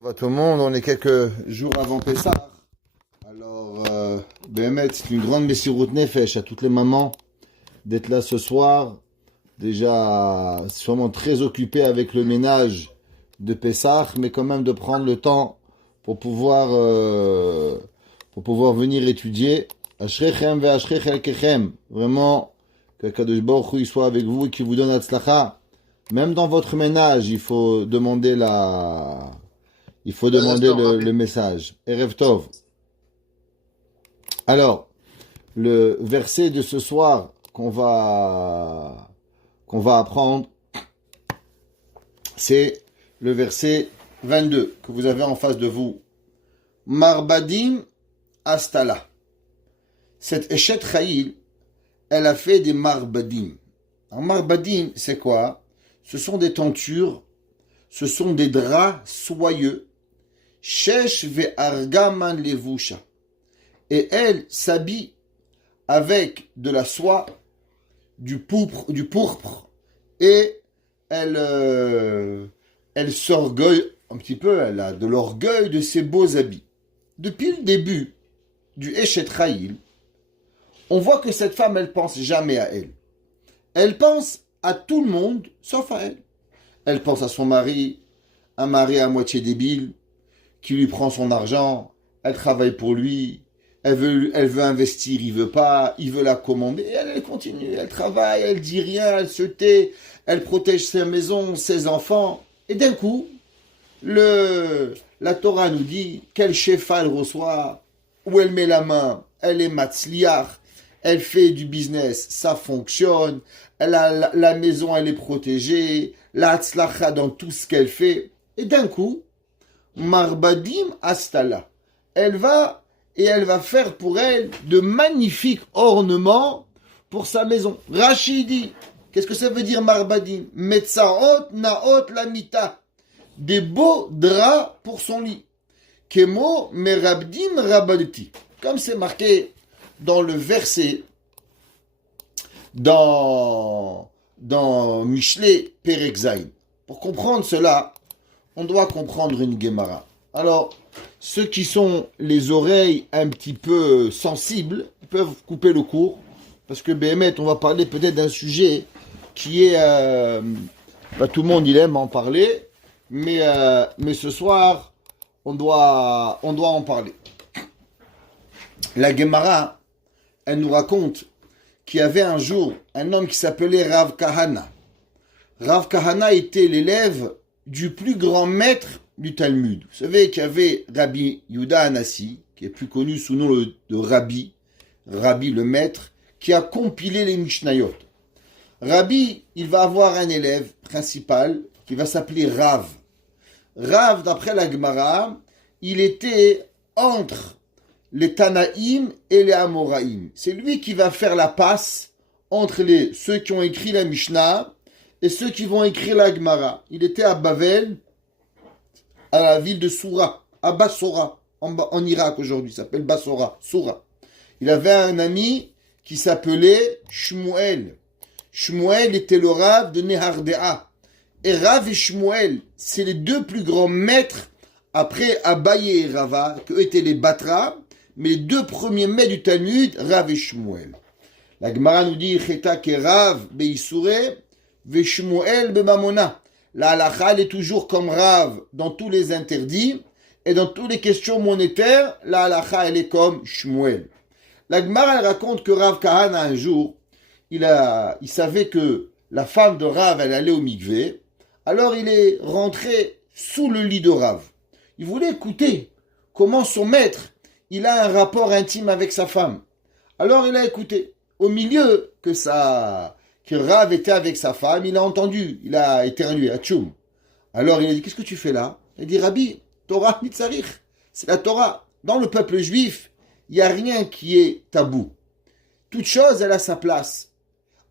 Bonjour à tout le monde, on est quelques jours avant Pessah. Alors, Béhémet, c'est une grande Messirut Nefesh à toutes les mamans d'être là ce soir. Déjà, sûrement très occupé avec le ménage de Pessah, mais quand même de prendre le temps pour pouvoir venir étudier. Ashrechem ve ashrech elkechem. Vraiment, que Kadosh Baruch Hu soit avec vous et qu'il vous donne Hatzlacha. Même dans votre ménage, il faut demander le message. Erev Tov. Alors, le verset de ce soir qu'on va apprendre, c'est le verset 22 que vous avez en face de vous. Marbadim Astala. Cette Eshet Chayil, elle a fait des marbadim. Un marbadim, c'est quoi? Ce sont des tentures, ce sont des draps soyeux. Shesh ve argaman levusha. Et elle s'habille avec de la soie, du pourpre, et elle s'orgueille un petit peu, elle a de l'orgueil de ses beaux habits. Depuis le début du Eshet Chayil, on voit que cette femme, elle pense jamais à elle. Elle pense à tout le monde, sauf à elle. Elle pense à son mari, un mari à moitié débile, qui lui prend son argent, elle travaille pour lui, elle veut investir, il veut pas, il veut la commander, et elle continue, elle travaille, elle dit rien, elle se tait, elle protège sa maison, ses enfants, et d'un coup, la Torah nous dit quel chefa elle reçoit, où elle met la main, elle est matzliach, elle fait du business, ça fonctionne, la maison elle est protégée, la hatzlacha dans tout ce qu'elle fait, et d'un coup, Marbadim Astala. Elle va faire pour elle de magnifiques ornements pour sa maison. Rachidi, qu'est-ce que ça veut dire Marbadim? Metzaot naot lamita. Des beaux draps pour son lit. Kemo merabdim rabadti. Comme c'est marqué dans le verset dans Mishlei Perek Zayin. Pour comprendre cela, on doit comprendre une Gemara. Alors, ceux qui sont les oreilles un petit peu sensibles, ils peuvent couper le cours, parce que Béhémet, on va parler peut-être d'un sujet qui est... tout le monde, il aime en parler, mais ce soir, on doit en parler. La Gemara, elle nous raconte qu'il y avait un jour un homme qui s'appelait Rav Kahana. Rav Kahana était l'élève du plus grand maître du Talmud. Vous savez qu'il y avait Rabbi Yehuda Hanassi, qui est plus connu sous le nom de Rabbi le maître, qui a compilé les Mishnayot. Rabbi, il va avoir un élève principal qui va s'appeler Rav. Rav, d'après la Gemara, il était entre les Tanaïm et les Amoraïm. C'est lui qui va faire la passe entre ceux qui ont écrit la Mishnah et ceux qui vont écrire la Gemara. Il était à Bavel, à la ville de Soura, à Bassora, en Irak aujourd'hui, ça s'appelle Bassora, Soura. Il avait un ami qui s'appelait Shmuel. Shmuel était le Rav de Nehardea. Et Rav et Shmuel, c'est les deux plus grands maîtres, après Abaye et Rava, que étaient les Batra, mais les deux premiers maîtres du Talmud, Rav et Shmuel. La Gemara nous dit, Cheta ke Rav beisure, Shmuel bemamona. La halakha est toujours comme Rav dans tous les interdits et dans toutes les questions monétaires, la halakha elle est comme Shmuel. La Gemara elle raconte que Rav Kahana un jour, il savait que la femme de Rav elle allait au mikvé, alors il est rentré sous le lit de Rav. Il voulait écouter comment son maître il a un rapport intime avec sa femme. Alors il a écouté. Au milieu que Rav était avec sa femme, il a entendu, il a éternué, atchoum. Alors il a dit, qu'est-ce que tu fais là? Il a dit, Rabbi, Torah nitzarich, c'est la Torah. Dans le peuple juif, il n'y a rien qui est tabou. Toute chose, elle a sa place.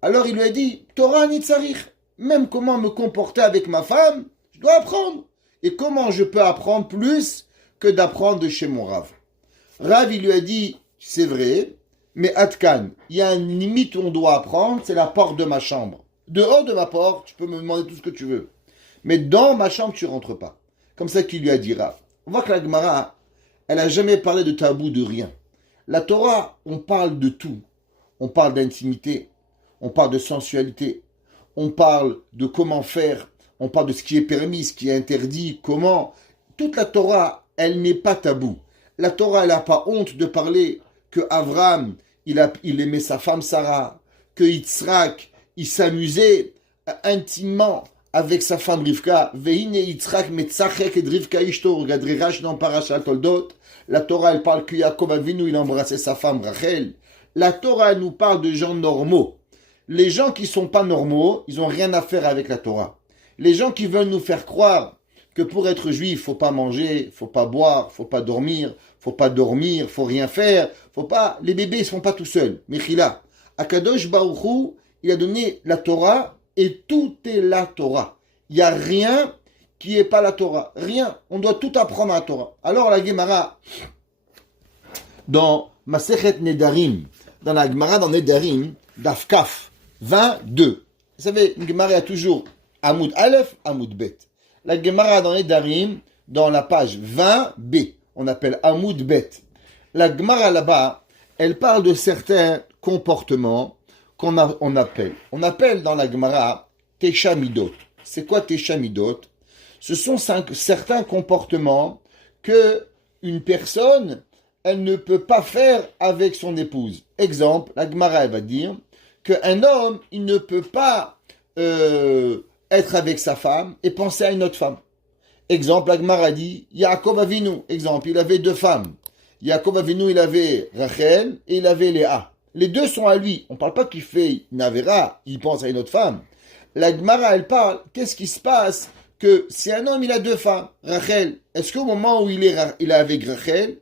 Alors il lui a dit, Torah nitzarich, même comment me comporter avec ma femme, je dois apprendre. Et comment je peux apprendre plus que d'apprendre de chez mon Rav? Rav, il lui a dit, c'est vrai, mais Atkan, il y a une limite où on doit apprendre, c'est la porte de ma chambre. Dehors de ma porte, tu peux me demander tout ce que tu veux. Mais dans ma chambre, tu rentres pas. Comme ça qu'il lui a dit Rav. On voit que la Gemara, elle n'a jamais parlé de tabou de rien. La Torah, on parle de tout. On parle d'intimité, on parle de sensualité, on parle de comment faire, on parle de ce qui est permis, ce qui est interdit, comment. Toute la Torah, elle n'est pas tabou. La Torah, elle n'a pas honte de parler que Avram, il aimait sa femme Sarah, que Yitzhak, il s'amusait intimement avec sa femme Rivka. Veine Yitzhak metzachek et Rivka ishto, regarderez Rashi dans Parashat Toldot. La Torah, elle parle que Yaakov Avinu, il embrassait sa femme Rachel. La Torah, elle nous parle de gens normaux. Les gens qui ne sont pas normaux, ils n'ont rien à faire avec la Torah. Les gens qui veulent nous faire croire que pour être juif, il ne faut pas manger, il ne faut pas boire, il ne faut pas dormir, il ne faut rien faire, faut pas. Les bébés ne sont pas tout seuls. Mechila, Akadosh Baruch Hu, il a donné la Torah et tout est la Torah. Il n'y a rien qui n'est pas la Torah. Rien. On doit tout apprendre à la Torah. Alors la Gemara, dans Masechet Nedarim, dans la Gemara dans Nedarim, Dafkaf 22. Vous savez, une Gemara a toujours Amoud Aleph, Amoud Bet. La Gemara dans Nedarim, dans la page 20b, on appelle Amoud Bet. La Gemara là-bas, elle parle de certains comportements qu'on appelle dans la Gemara Tesha Midot. C'est quoi Tesha Midot? Ce sont certains comportements que une personne, elle ne peut pas faire avec son épouse. Exemple, la Gemara elle va dire qu'un homme, il ne peut pas être avec sa femme et penser à une autre femme. Exemple, la Gemara dit Yaakov Avinu. Exemple, il avait deux femmes. Yaakov Avinu, il avait Rachel et il avait Léa. Les deux sont à lui. On ne parle pas qu'il fait une avéra, il pense à une autre femme. La Gemara, elle parle, qu'est-ce qui se passe que si un homme, il a deux femmes, Rachel, est-ce qu'au moment où il est avec Rachel,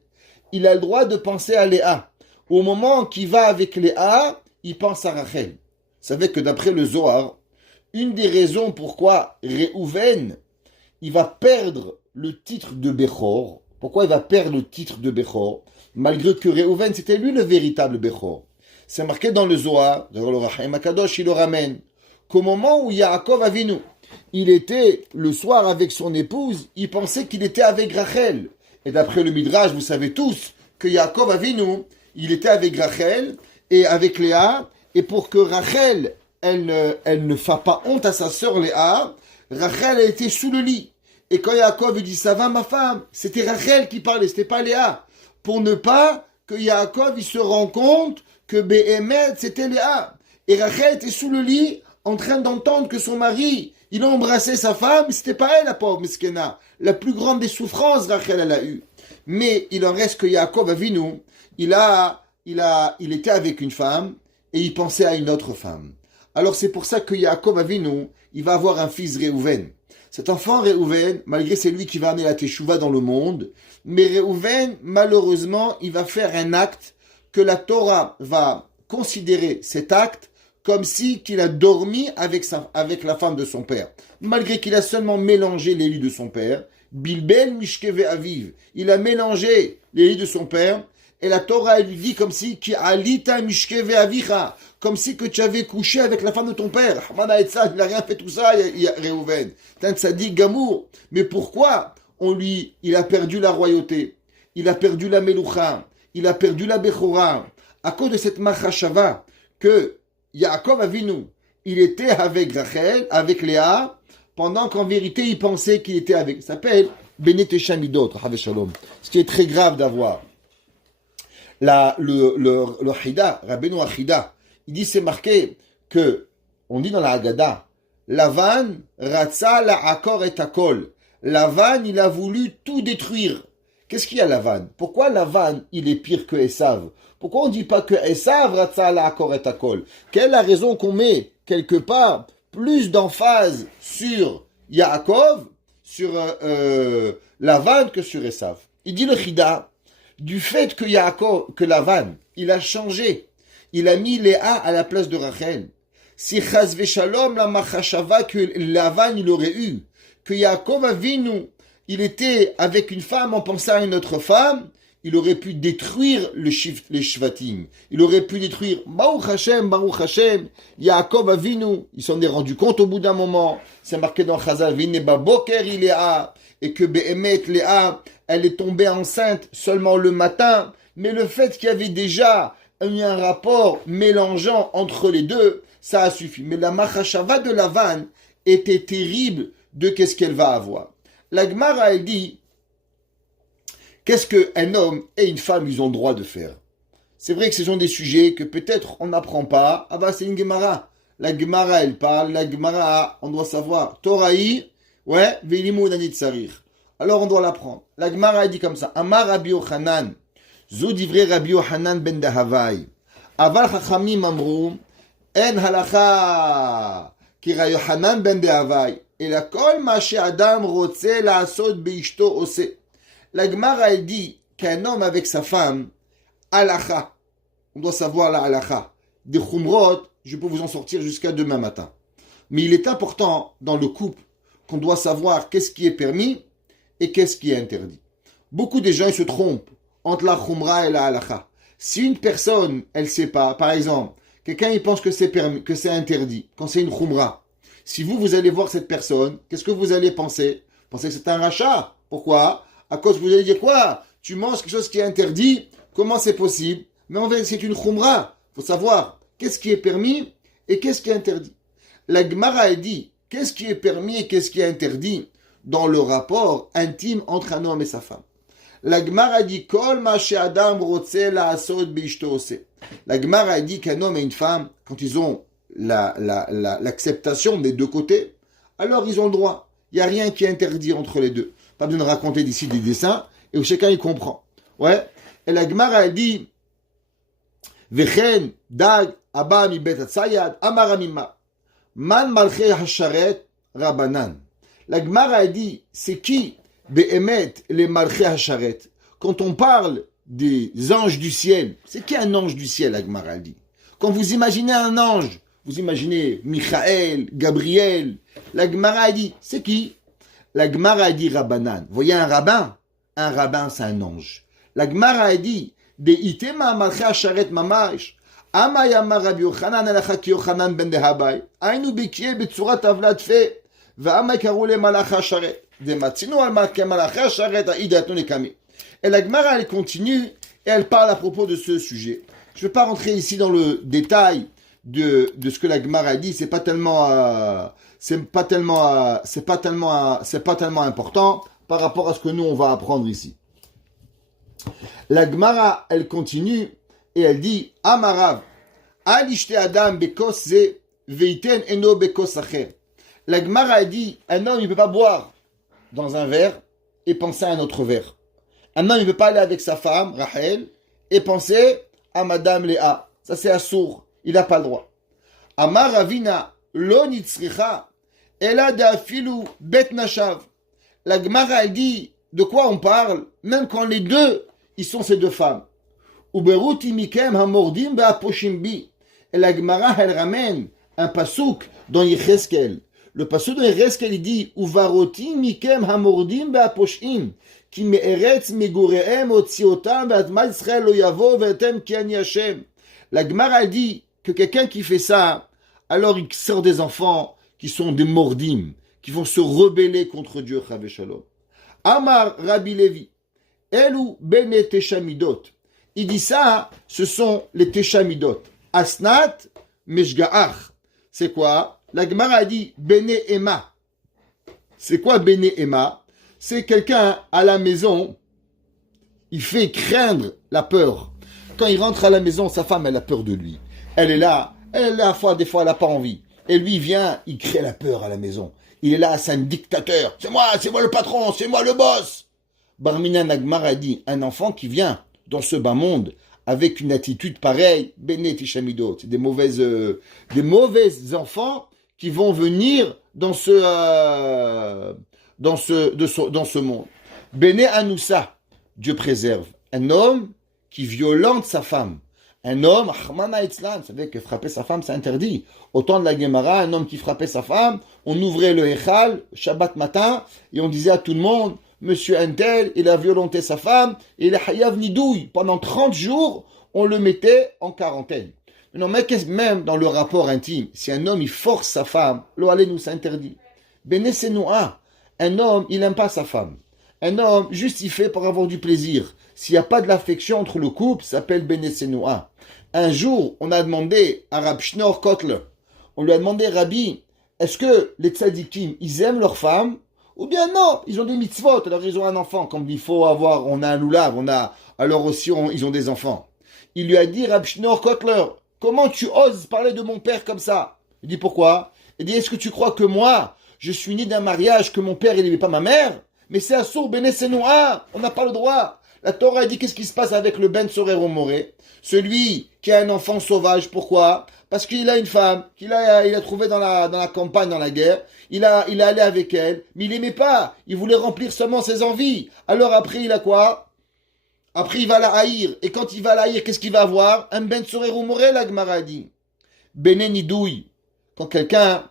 il a le droit de penser à Léa? Au moment qu'il va avec Léa, il pense à Rachel. Vous savez que d'après le Zohar, une des raisons pourquoi Réhouven, il va perdre le titre de Bechor. Pourquoi il va perdre le titre de Bechor? Malgré que Réhouven, c'était lui le véritable Bechor. C'est marqué dans le Zohar, dans le Rachaim Akadosh, il le ramène, qu'au moment où Yaakov Avinu, il était le soir avec son épouse, il pensait qu'il était avec Rachel. Et d'après le Midrash, vous savez tous que Yaakov Avinu, il était avec Rachel et avec Léa, et pour que Rachel, elle ne fasse pas honte à sa sœur Léa, Rachel a été sous le lit. Et quand Yaakov dit ça va ma femme, c'était Rachel qui parlait, c'était pas Léa. Pour ne pas que Yaakov il se rend compte que Béhémet c'était Léa. Et Rachel était sous le lit en train d'entendre que son mari, il a embrassé sa femme, c'était pas elle la pauvre Miskena. La plus grande des souffrances Rachel elle a eu. Mais il en reste que Yaakov Avinu, il était avec une femme et il pensait à une autre femme. Alors c'est pour ça que Yaakov Avinu, il va avoir un fils Réhouven. Cet enfant Réhouven, malgré c'est lui qui va amener la Teshuvah dans le monde, mais Réhouven, malheureusement, il va faire un acte que la Torah va considérer cet acte comme si qu'il a dormi avec la femme de son père. Malgré qu'il a seulement mélangé les lits de son père, Bilbel Mishkeve Aviv, il a mélangé les lits de son père, et la Torah elle lui dit comme si qui alita Mishkeve Avicha, comme si que tu avais couché avec la femme de ton père. Il n'a rien fait tout ça, Réhouven. T'as un tzaddik gamour. Mais pourquoi il a perdu la royauté, il a perdu la Meloucha, il a perdu la Bechora, à cause de cette machashava, que Yaakov Avinu, il était avec Rachel, avec Léa, pendant qu'en vérité, il pensait qu'il était avec. Ça s'appelle Benet Shamidot, Shalom. Ce qui est très grave d'avoir. Le Hida, Rabbeinu Achida, il dit, c'est marqué que, on dit dans la Haggadah, Lavan, Ratza, la Akor et Akol. Lavan, il a voulu tout détruire. Qu'est-ce qu'il y a Lavan? Pourquoi Lavan, il est pire que Esav? Pourquoi on ne dit pas que Esav, Ratza, la Akor et Akol? Quelle est la raison qu'on met, quelque part, plus d'emphase sur Yaakov, sur Lavan que sur Esav? Il dit le Hida, du fait que Lavan, il a changé, il a mis Léa à la place de Rachel. Si Chaz Veshalom la machashava que Lavan il aurait eu, que Yaakov Avinu, il était avec une femme en pensant à une autre femme, il aurait pu détruire les Shvatim. Il aurait pu détruire Baruch Hashem, Yaakov Avinu. Ils s'en est rendu compte au bout d'un moment. C'est marqué dans Chazal, Vine Baboker Léa, et que Behemet Léa, elle est tombée enceinte seulement le matin. Mais le fait qu'il y avait déjà un rapport mélangeant entre les deux, ça a suffi. Mais la Machashava de Lavan était terrible de qu'est-ce qu'elle va avoir. La Gemara, elle dit, qu'est-ce qu'un homme et une femme, ils ont le droit de faire? C'est vrai que ce sont des sujets que peut-être on n'apprend pas. Ah bah c'est une Gemara. La Gemara, elle parle. La Gemara, on doit savoir. Toraï, ouais, Velimou Nanit Sarir. Alors on doit l'apprendre. La Gemara, elle dit comme ça. Amar Rabbi Yochanan. Zo divrei Rabbi Yochanan ben Dahavai. Aval Chachamim amrou. En halacha. Kira Yochanan ben Dahavai. Et la kol ma she'adam rotze la'asot beishto ose. La Gemara, elle dit qu'un homme avec sa femme, halacha, on doit savoir la halacha. Des chumrot, je peux vous en sortir jusqu'à demain matin. Mais il est important dans le couple qu'on doit savoir qu'est-ce qui est permis et qu'est-ce qui est interdit. Beaucoup de gens ils se trompent entre la chumra et la halacha. Si une personne, elle ne sait pas, par exemple, quelqu'un il pense que c'est permis, que c'est interdit, quand c'est une chumra. Si vous allez voir cette personne, qu'est-ce que vous allez penser? Pensez que c'est un rachat. Pourquoi? À cause, vous allez dire quoi? Tu manges quelque chose qui est interdit? Comment c'est possible? Mais en fait, c'est une khumra. Il faut savoir qu'est-ce qui est permis et qu'est-ce qui est interdit. La Gemara a dit qu'est-ce qui est permis et qu'est-ce qui est interdit dans le rapport intime entre un homme et sa femme. La Gemara a dit Kol ma she'adam rotze la'asot beishto ose. La Gemara a dit qu'un homme et une femme, quand ils ont l'acceptation des deux côtés, alors ils ont le droit. Il n'y a rien qui est interdit entre les deux. Pas besoin de raconter d'ici des dessins, et où chacun il comprend. Ouais. Et la Gemara a dit Vechen, Dag, Abba mi bet atzayad, Amaramima, Man malche hasharet rabanan. La Gemara a dit c'est qui behemet les malche hasharet? Quand on parle des anges du ciel, c'est qui un ange du ciel? La Gemara a dit. Quand vous imaginez un ange, vous imaginez Michael, Gabriel. La Gemara a dit, c'est qui? La Gemara a dit Rabbanan. Vous voyez un rabbin? Un rabbin, c'est un ange. La Gemara a dit, de itema malcha sharet mamash. Ama yama Rabbi Yochanan alacha ki Yochanan ben Dehabai. Ainu bekie betsurat avlat fe. Va'ama karule malacha sharet. De matzinu al malacha sharet a'idatnu nekami. Et la Gemara, elle continue et elle parle à propos de ce sujet. Je ne vais pas rentrer ici dans le détail de ce que la Gemara a dit, c'est pas tellement important par rapport à ce que nous on va apprendre ici. La Gemara, elle continue et elle dit Amarav alishte adam bekos ze veiten eno bekos acher. La Gemara a dit un homme il peut pas boire dans un verre et penser à un autre verre. Un homme il peut pas aller avec sa femme Rachel et penser à Madame Léa. Ça c'est assourd. Il n'a pas le droit. Amar Ravina, lo nitzricha, ela d'afilu bet nashav. La Gemara, elle dit, de quoi on parle, même quand les deux, ils sont ces deux femmes. Uberuti mikem hamordim be'aposhim bi. Et la Gemara, elle ramène un pasouk dans Yecheskel. Le pasouk dans Yecheskel, il dit, uvaroti mikem hamordim be'aposhim. Ki me'eretz megureem otsiotam ve'atma Yisrael lo yavo ve'etem ki ani Hashem. La Gemara a dit que quelqu'un qui fait ça, alors il sort des enfants qui sont des mordim, qui vont se rebeller contre Dieu, Chavé Shalom. Amar Rabbi Levi, Elu bene teshamidot. Il dit ça, ce sont les teshamidot. Asnat meshgaach. C'est quoi? La Gemara a dit bene ema. C'est quoi bene ema? C'est quelqu'un à la maison, il fait craindre la peur. Quand il rentre à la maison, sa femme, elle a peur de lui. Elle est là, des fois, elle n'a pas envie. Et lui, il vient, il crée la peur à la maison. Il est là, c'est un dictateur. C'est moi le patron, c'est moi le boss. Barmina Nagmar a dit, un enfant qui vient dans ce bas monde avec une attitude pareille, Benet Ishamidot, c'est des mauvais enfants qui vont venir dans ce monde. Bene Anoussa, Dieu préserve. Un homme qui violente sa femme. Un homme, Ahmana Itzlan, vous savez que frapper sa femme, c'est interdit. Au temps de la Gemara, un homme qui frappait sa femme, on ouvrait le Echal, Shabbat matin, et on disait à tout le monde, monsieur Intel, il a violenté sa femme, et il est hayav nidouille. Pendant 30 jours, on le mettait en quarantaine. Non, mais même dans le rapport intime, si un homme il force sa femme, lo nous s'interdit. Benessenoua, un homme il n'aime pas sa femme. Un homme juste il fait pour avoir du plaisir. S'il n'y a pas de l'affection entre le couple, ça s'appelle Benessenoua. Un jour, on a demandé à Rab Shneur Kotler, on lui a demandé, Rabbi, est-ce que les tzadikim, ils aiment leur femme? Ou bien non, ils ont des mitzvot, alors ils ont un enfant, comme il faut avoir, on a un loulav, alors aussi ils ont des enfants. Il lui a dit, Rab Shneur Kotler, comment tu oses parler de mon père comme ça? Il dit, pourquoi? Il dit, est-ce que tu crois que moi, je suis né d'un mariage que mon père, il n'aimait pas ma mère? Mais c'est assour, Benessenoua, on n'a pas le droit. La Torah a dit, qu'est-ce qui se passe avec le Ben Sorero Moré? Celui qui a un enfant sauvage, pourquoi? Parce qu'il a une femme, il a trouvé dans la campagne, dans la guerre, il est allé avec elle, mais il n'aimait pas, il voulait remplir seulement ses envies. Alors après, il a quoi? Après, il va la haïr, et quand il va la haïr, qu'est-ce qu'il va avoir? Un Ben Sorero Moré, la Gemara dit. Bene Nidouille, quand quelqu'un,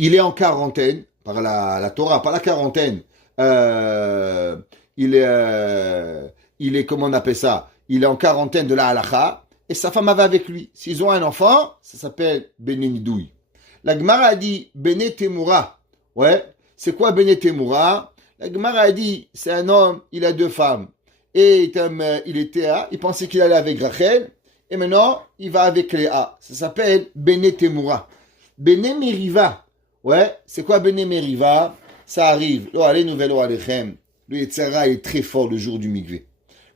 il est en quarantaine, par la Torah, pas la quarantaine, il est, comment on appelle ça? Il est en quarantaine de la halakha, et sa femme va avec lui. S'ils ont un enfant, ça s'appelle Bene Nidouille. La Gemara a dit Bene Temura. Ouais, c'est quoi Bene Temura? La Gemara a dit, c'est un homme, il a deux femmes. Et il était à, il pensait qu'il allait avec Rachel, et maintenant, il va avec Léa. Ça s'appelle Bene Temura. Bene Meriva. Ouais, c'est quoi Bene Meriva? Ça arrive. Lo allez nouvelle alechem. Le Yetzara est très fort le jour du mikvé.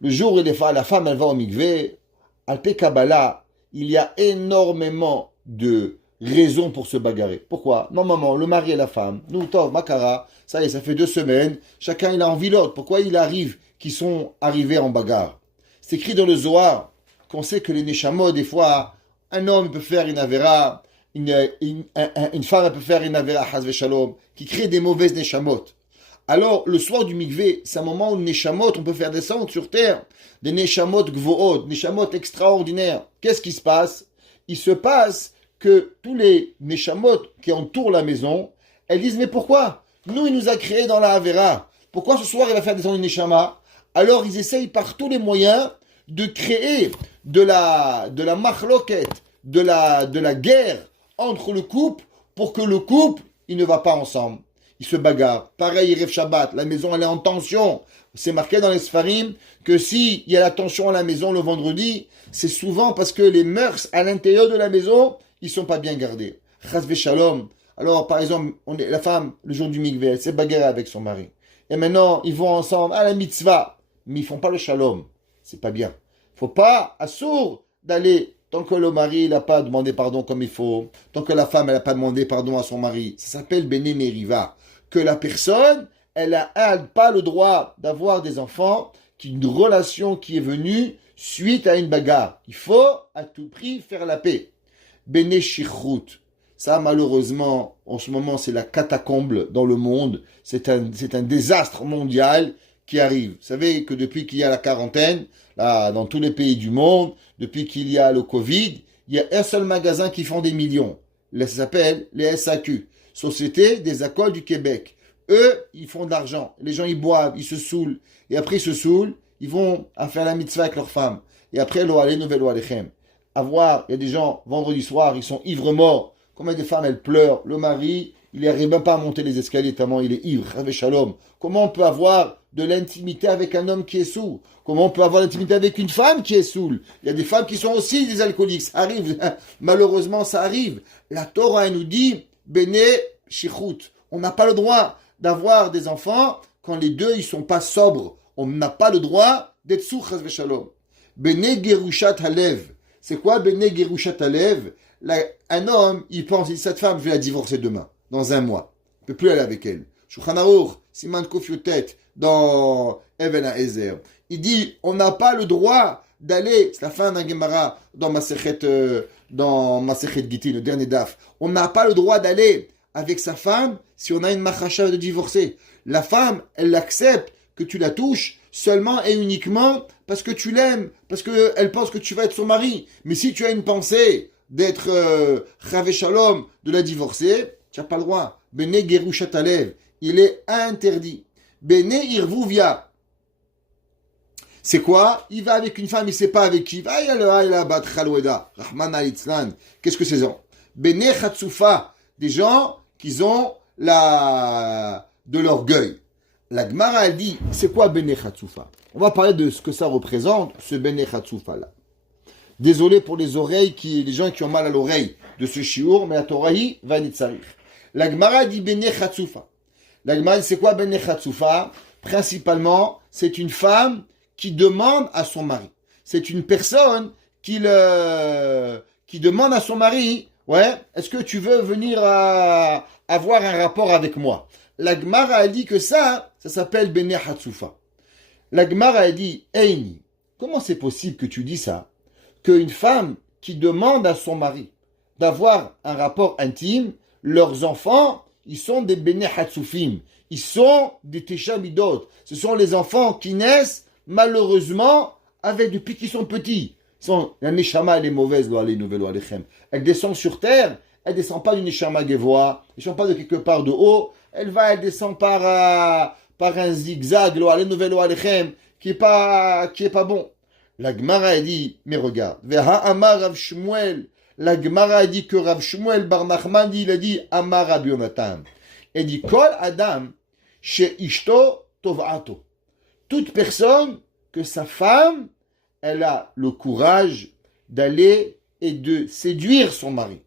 Le jour où la femme elle va au mikvé, Alpe Kabbalah, il y a énormément de raisons pour se bagarrer. Pourquoi? Normalement, le mari et la femme, nous, Tov, Makara, ça y est, ça fait 2 semaines, chacun il a envie l'autre. Pourquoi il arrive qu'ils sont arrivés en bagarre? C'est écrit dans le Zohar qu'on sait que les Neshamot, des fois, un homme peut faire une avera, une femme peut faire une avera, Hazve Shalom, qui crée des mauvaises Neshamot. Alors, le soir du mikvé, c'est un moment où Neshamot, on peut faire descendre sur terre des Neshamot gvoot, Neshamot extraordinaires. Qu'est-ce qui se passe? Il se passe que tous les Neshamot qui entourent la maison, elles disent, mais pourquoi? Nous, il nous a créés dans la Havera. Pourquoi ce soir, il va faire descendre une Neshama? Alors, ils essayent par tous les moyens de créer de la machloket, de la guerre entre le couple, pour que le couple, il ne va pas ensemble. Ils se bagarrent. Pareil, Erev Shabbat, la maison elle est en tension. C'est marqué dans les Sfarim que si il y a la tension à la maison le vendredi, c'est souvent parce que les mœurs à l'intérieur de la maison, ils sont pas bien gardés. Chazve Shalom. Alors, par exemple, la femme, le jour du mikvé, elle s'est bagarrée avec son mari. Et maintenant, ils vont ensemble à la mitzvah. Mais ils font pas le shalom. C'est pas bien. Faut pas, assour, d'aller, tant que le mari n'a pas demandé pardon comme il faut, tant que la femme n'a pas demandé pardon à son mari. Ça s'appelle Bene Meriva. Que la personne, elle n'a pas le droit d'avoir des enfants, une relation qui est venue suite à une bagarre. Il faut à tout prix faire la paix. Bene Shichrout. Ça, malheureusement, en ce moment, c'est la catacombe dans le monde. C'est un désastre mondial qui arrive. Vous savez que depuis qu'il y a la quarantaine, là, dans tous les pays du monde, depuis qu'il y a le Covid, il y a un seul magasin qui font des millions. Ça s'appelle les SAQ. Société des Alcools du Québec. Eux, ils font de l'argent. Les gens, ils boivent, ils se saoulent. Et après, ils se saoulent, ils vont à faire la mitzvah avec leurs femmes. Et après, l'oalé, nouvelle oalechem. À voir, il y a des gens, vendredi soir, ils sont ivres morts. Combien de femmes, elles pleurent. Le mari, il n'arrive même pas à monter les escaliers tellement il est ivre. Avec Shalom. Comment on peut avoir de l'intimité avec un homme qui est saoul? Comment on peut avoir l'intimité avec une femme qui est saoule? Il y a des femmes qui sont aussi des alcooliques. Ça arrive. Malheureusement, ça arrive. La Torah, elle nous dit, Bene Shichut. On n'a pas le droit d'avoir des enfants quand les deux, ils sont pas sobres. On n'a pas le droit d'être sourd, Chazve Shalom. Bene Gerushat Halev. C'est quoi Bene Gerushat Halev? Un homme, il pense, il dit, cette femme, je vais la divorcer demain, dans 1 mois. Il ne peut plus aller avec elle. Shulchan Aruch, Siman Kuf Yotet, dans Even HaEzer. Il dit, on n'a pas le droit d'aller, c'est la fin d'un Gemara dans Masechet Gittin, le dernier daf. On n'a pas le droit d'aller avec sa femme si on a une machacha de divorcer. La femme, elle accepte que tu la touches seulement et uniquement parce que tu l'aimes, parce qu'elle pense que tu vas être son mari. Mais si tu as une pensée d'être Chave Shalom, de la divorcer, tu n'as pas le droit. Bene Gerushat Alev, il est interdit. Bene Irvuvia. C'est quoi? Il va avec une femme, il ne sait pas avec qui. Qu'est-ce que c'est ça? Bene Chatsufa. Des gens qui ont de l'orgueil. La Gemara, elle dit, c'est quoi Bene Chatsufa? On va parler de ce que ça représente, ce Bene Chatsufa là. Désolé pour les oreilles, les gens qui ont mal à l'oreille de ce shiur, mais la Torah va nitzarich. La Gemara dit Bene Chatsufa. La Gemara dit, c'est quoi Bene Chatsufa? Principalement, c'est une femme qui demande à son mari. C'est une personne qui demande à son mari, ouais, est-ce que tu veux venir avoir un rapport avec moi? La Gemara a dit que ça s'appelle Bene Chatsufa. La Gemara a dit, Eini, comment c'est possible que tu dis ça? Qu'une femme qui demande à son mari d'avoir un rapport intime, leurs enfants, ils sont des Bene Chatsufim. Ils sont des Teshamidot. Ce sont les enfants qui naissent, malheureusement, depuis qu'ils sont petits. La Neshama, elle est mauvaise, elle descend sur terre, elle ne descend pas du Neshama Gevoa, elle ne descend pas de quelque part de haut, elle descend par un zigzag, qui est pas bon. La Gemara a dit, mais regarde, Amar Rav Shmuel, la Gemara a dit que Rav Shmuel Bar Nachman, il a dit Amar Rabbi Yonatan. Il dit, Kol Adam, chez Ishto Tovato. Toute personne que sa femme, elle a le courage d'aller et de séduire son mari.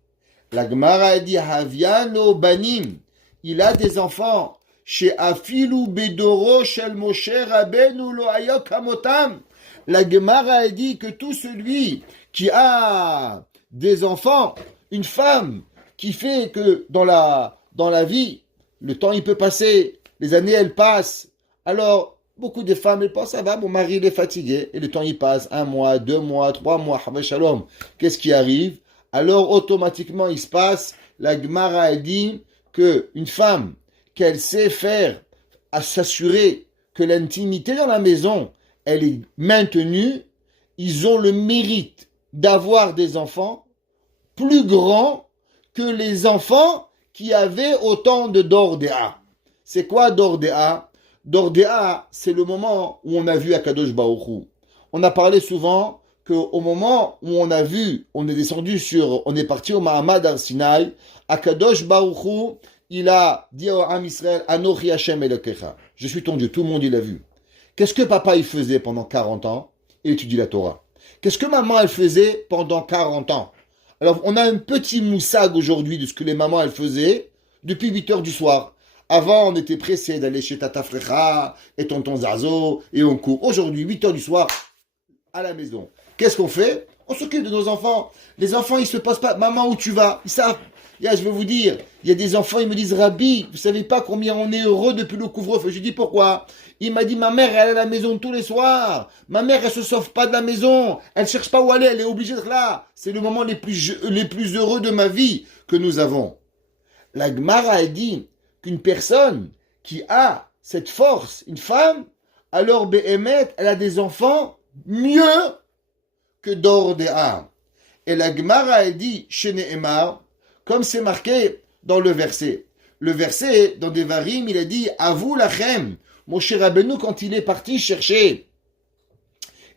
La Gemara a dit, Haviano Banim, il a des enfants, chez Afilu Bedoro Shel Moshe Rabbeinu Lo Hayok Hamotam. La Gemara a dit que tout celui qui a des enfants, une femme qui fait que dans la vie, le temps il peut passer, les années elles passent. Alors, beaucoup de femmes elles pensent, ça va, mon mari il est fatigué, et le temps il passe, 1 mois, 2 mois, 3 mois, Shalom. Qu'est-ce qui arrive? Alors, automatiquement il se passe, la Gemara a dit qu'une femme, qu'elle sait faire, à s'assurer que l'intimité dans la maison, elle est maintenue, ils ont le mérite d'avoir des enfants plus grands que les enfants qui avaient autant de Dordéa. C'est quoi Dordéa? Dordéa, c'est le moment où on a vu Akadosh Baruch Hu. On a parlé souvent qu'au moment où on est parti au Mahamad al-Sinaï, Akadosh Baruch Hu, il a dit à Am Israël, Anochi Hashem Elokecha. Je suis ton Dieu, tout le monde il l'a vu. Qu'est-ce que papa il faisait pendant 40 ans? Il étudie la Torah. Qu'est-ce que maman elle faisait pendant 40 ans? Alors on a un petit moussag aujourd'hui de ce que les mamans elles faisaient depuis 8 heures du soir. Avant on était pressé d'aller chez Tata Frecha et tonton Zazo et on court. Aujourd'hui 8 heures du soir à la maison. Qu'est-ce qu'on fait? On s'occupe de nos enfants. Les enfants ils se posent pas, maman où tu vas? Ils savent. Je veux vous dire, il y a des enfants, ils me disent, Rabbi, vous savez pas combien on est heureux depuis le couvre-feu. Je dis, pourquoi? Il m'a dit, ma mère, elle est à la maison tous les soirs. Ma mère, elle se sauve pas de la maison. Elle cherche pas où aller, elle est obligée d'être là. C'est le moment les plus heureux de ma vie que nous avons. La Gemara a dit qu'une personne qui a cette force, une femme, alors Behemet, elle a des enfants mieux que Dordéa. Et la Gemara a dit, chez Nehemar, comme c'est marqué dans le verset. Le verset, dans Devarim, il a dit « Avou lachem » Moshe Rabbeinu, quand il est parti chercher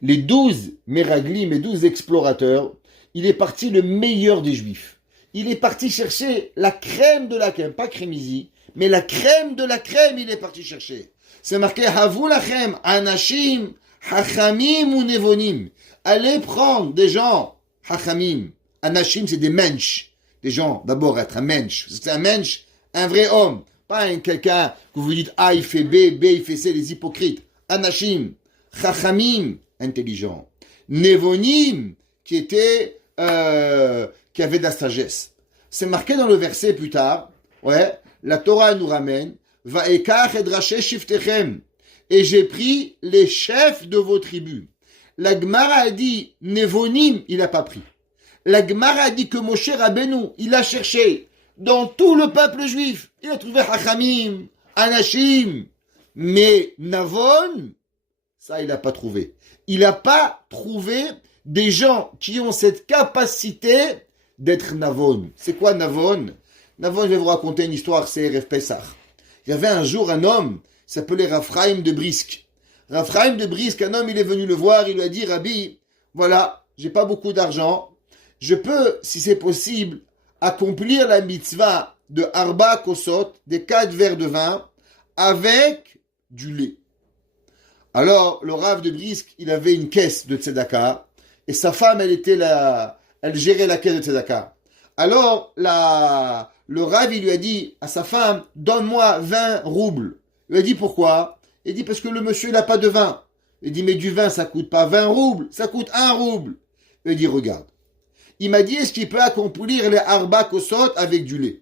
les 12 Meraglim, les 12 explorateurs, il est parti le meilleur des Juifs. Il est parti chercher la crème de la crème, pas crémisi, mais la crème de la crème, il est parti chercher. C'est marqué « Avou lachem anashim hachamim ou nevonim » Allez prendre des gens, hachamim, anashim c'est des mensch. Des gens, d'abord, être un mensch. C'est un mensch, un vrai homme. Pas quelqu'un que vous dites A, il fait B, B, il fait C, les hypocrites. Anashim, chachamim, intelligent. Nevonim, qui avait de la sagesse. C'est marqué dans le verset plus tard, ouais, la Torah nous ramène, Va'ekach et draché shiftechem. Et j'ai pris les chefs de vos tribus. La Gemara a dit, Nevonim, il n'a pas pris. La Gemara a dit que Moshe Rabbeinu, il a cherché dans tout le peuple juif. Il a trouvé Hachamim, Anashim. Mais Navon, ça il n'a pas trouvé. Il n'a pas trouvé des gens qui ont cette capacité d'être Navon. C'est quoi Navon? Navon, je vais vous raconter une histoire, c'est RF Pessah. Il y avait un jour un homme, s'appelait Raphaïm de Brisk. Raphaïm de Brisk, un homme, il est venu le voir, il lui a dit, Rabbi, voilà, j'ai pas beaucoup d'argent, je peux, si c'est possible, accomplir la mitzvah de Arba Kosot, des 4 verres de vin, avec du lait. Alors, le Rav de Brisk, il avait une caisse de tzedaka, et sa femme, elle gérait la caisse de tzedaka. Alors, le Rav, il lui a dit à sa femme, donne-moi 20 roubles. Il lui a dit pourquoi? Il dit parce que le monsieur, il n'a pas de vin. Il dit, mais du vin, ça coûte pas 20 roubles, ça coûte 1 rouble. Il dit, regarde. Il m'a dit, est-ce qu'il peut accomplir les arba kosot avec du lait?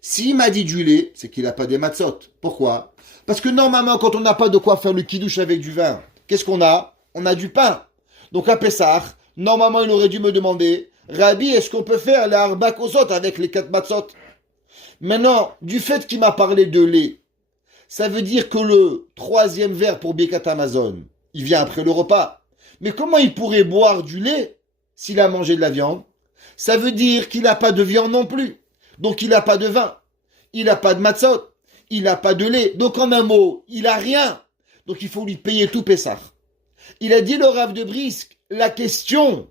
S'il m'a dit du lait, c'est qu'il n'a pas des matzot. Pourquoi? Parce que normalement, quand on n'a pas de quoi faire le kidouche avec du vin, qu'est-ce qu'on a? On a du pain. Donc à Pessah, normalement, il aurait dû me demander, Rabbi, est-ce qu'on peut faire les arba kosot avec les 4 matzot? Maintenant, du fait qu'il m'a parlé de lait, ça veut dire que le 3e verre pour Birkat Hamazon, il vient après le repas. Mais comment il pourrait boire du lait s'il a mangé de la viande? Ça veut dire qu'il n'a pas de viande non plus. Donc il n'a pas de vin. Il n'a pas de matzot. Il n'a pas de lait. Donc en un mot, il n'a rien. Donc il faut lui payer tout Pessah. Il a dit le Rav de Brisk, la question,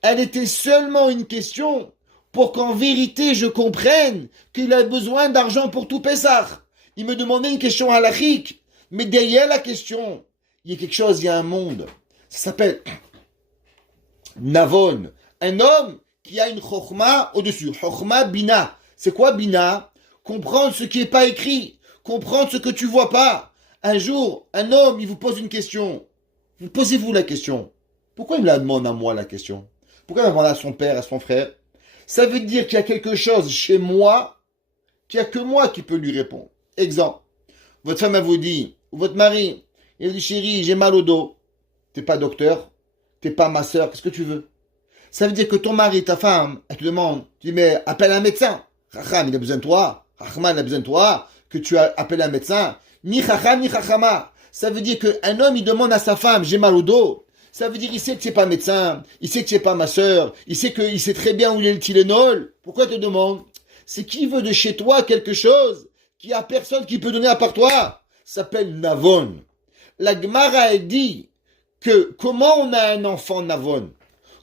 elle était seulement une question pour qu'en vérité je comprenne qu'il a besoin d'argent pour tout Pessah. Il me demandait une question halachique, mais derrière la question, il y a quelque chose, il y a un monde. Ça s'appelle Navon, un homme qui a une chokhma au-dessus. Chokhma bina. C'est quoi bina? Comprendre ce qui n'est pas écrit, comprendre ce que tu vois pas. Un jour, un homme, il vous pose une question. Vous posez-vous la question. Pourquoi il me la demande à moi la question? Pourquoi il la demande à son père, à son frère? Ça veut dire qu'il y a quelque chose chez moi, qu'il n'y a que moi qui peux lui répondre. Exemple, votre femme vous dit, ou votre mari, il dit chérie, j'ai mal au dos. T'es pas docteur, t'es pas ma soeur, qu'est-ce que tu veux? Ça veut dire que ton mari, ta femme, elle te demande, tu dis mais appelle un médecin. Chacham, il a besoin de toi. Chachman, il a besoin de toi. Que tu appelles un médecin. Ni chacham, ni chachama. Ça veut dire qu'un homme, il demande à sa femme, j'ai mal au dos. Ça veut dire, il sait que tu n'es pas médecin. Il sait que tu n'es pas ma soeur. Il sait très bien où il est le Tylenol. Pourquoi il te demande? C'est qu'il veut de chez toi quelque chose qu'il n'y a personne qui peut donner à part toi. Ça s'appelle Navon. La Gemara, elle dit que comment on a un enfant Navon?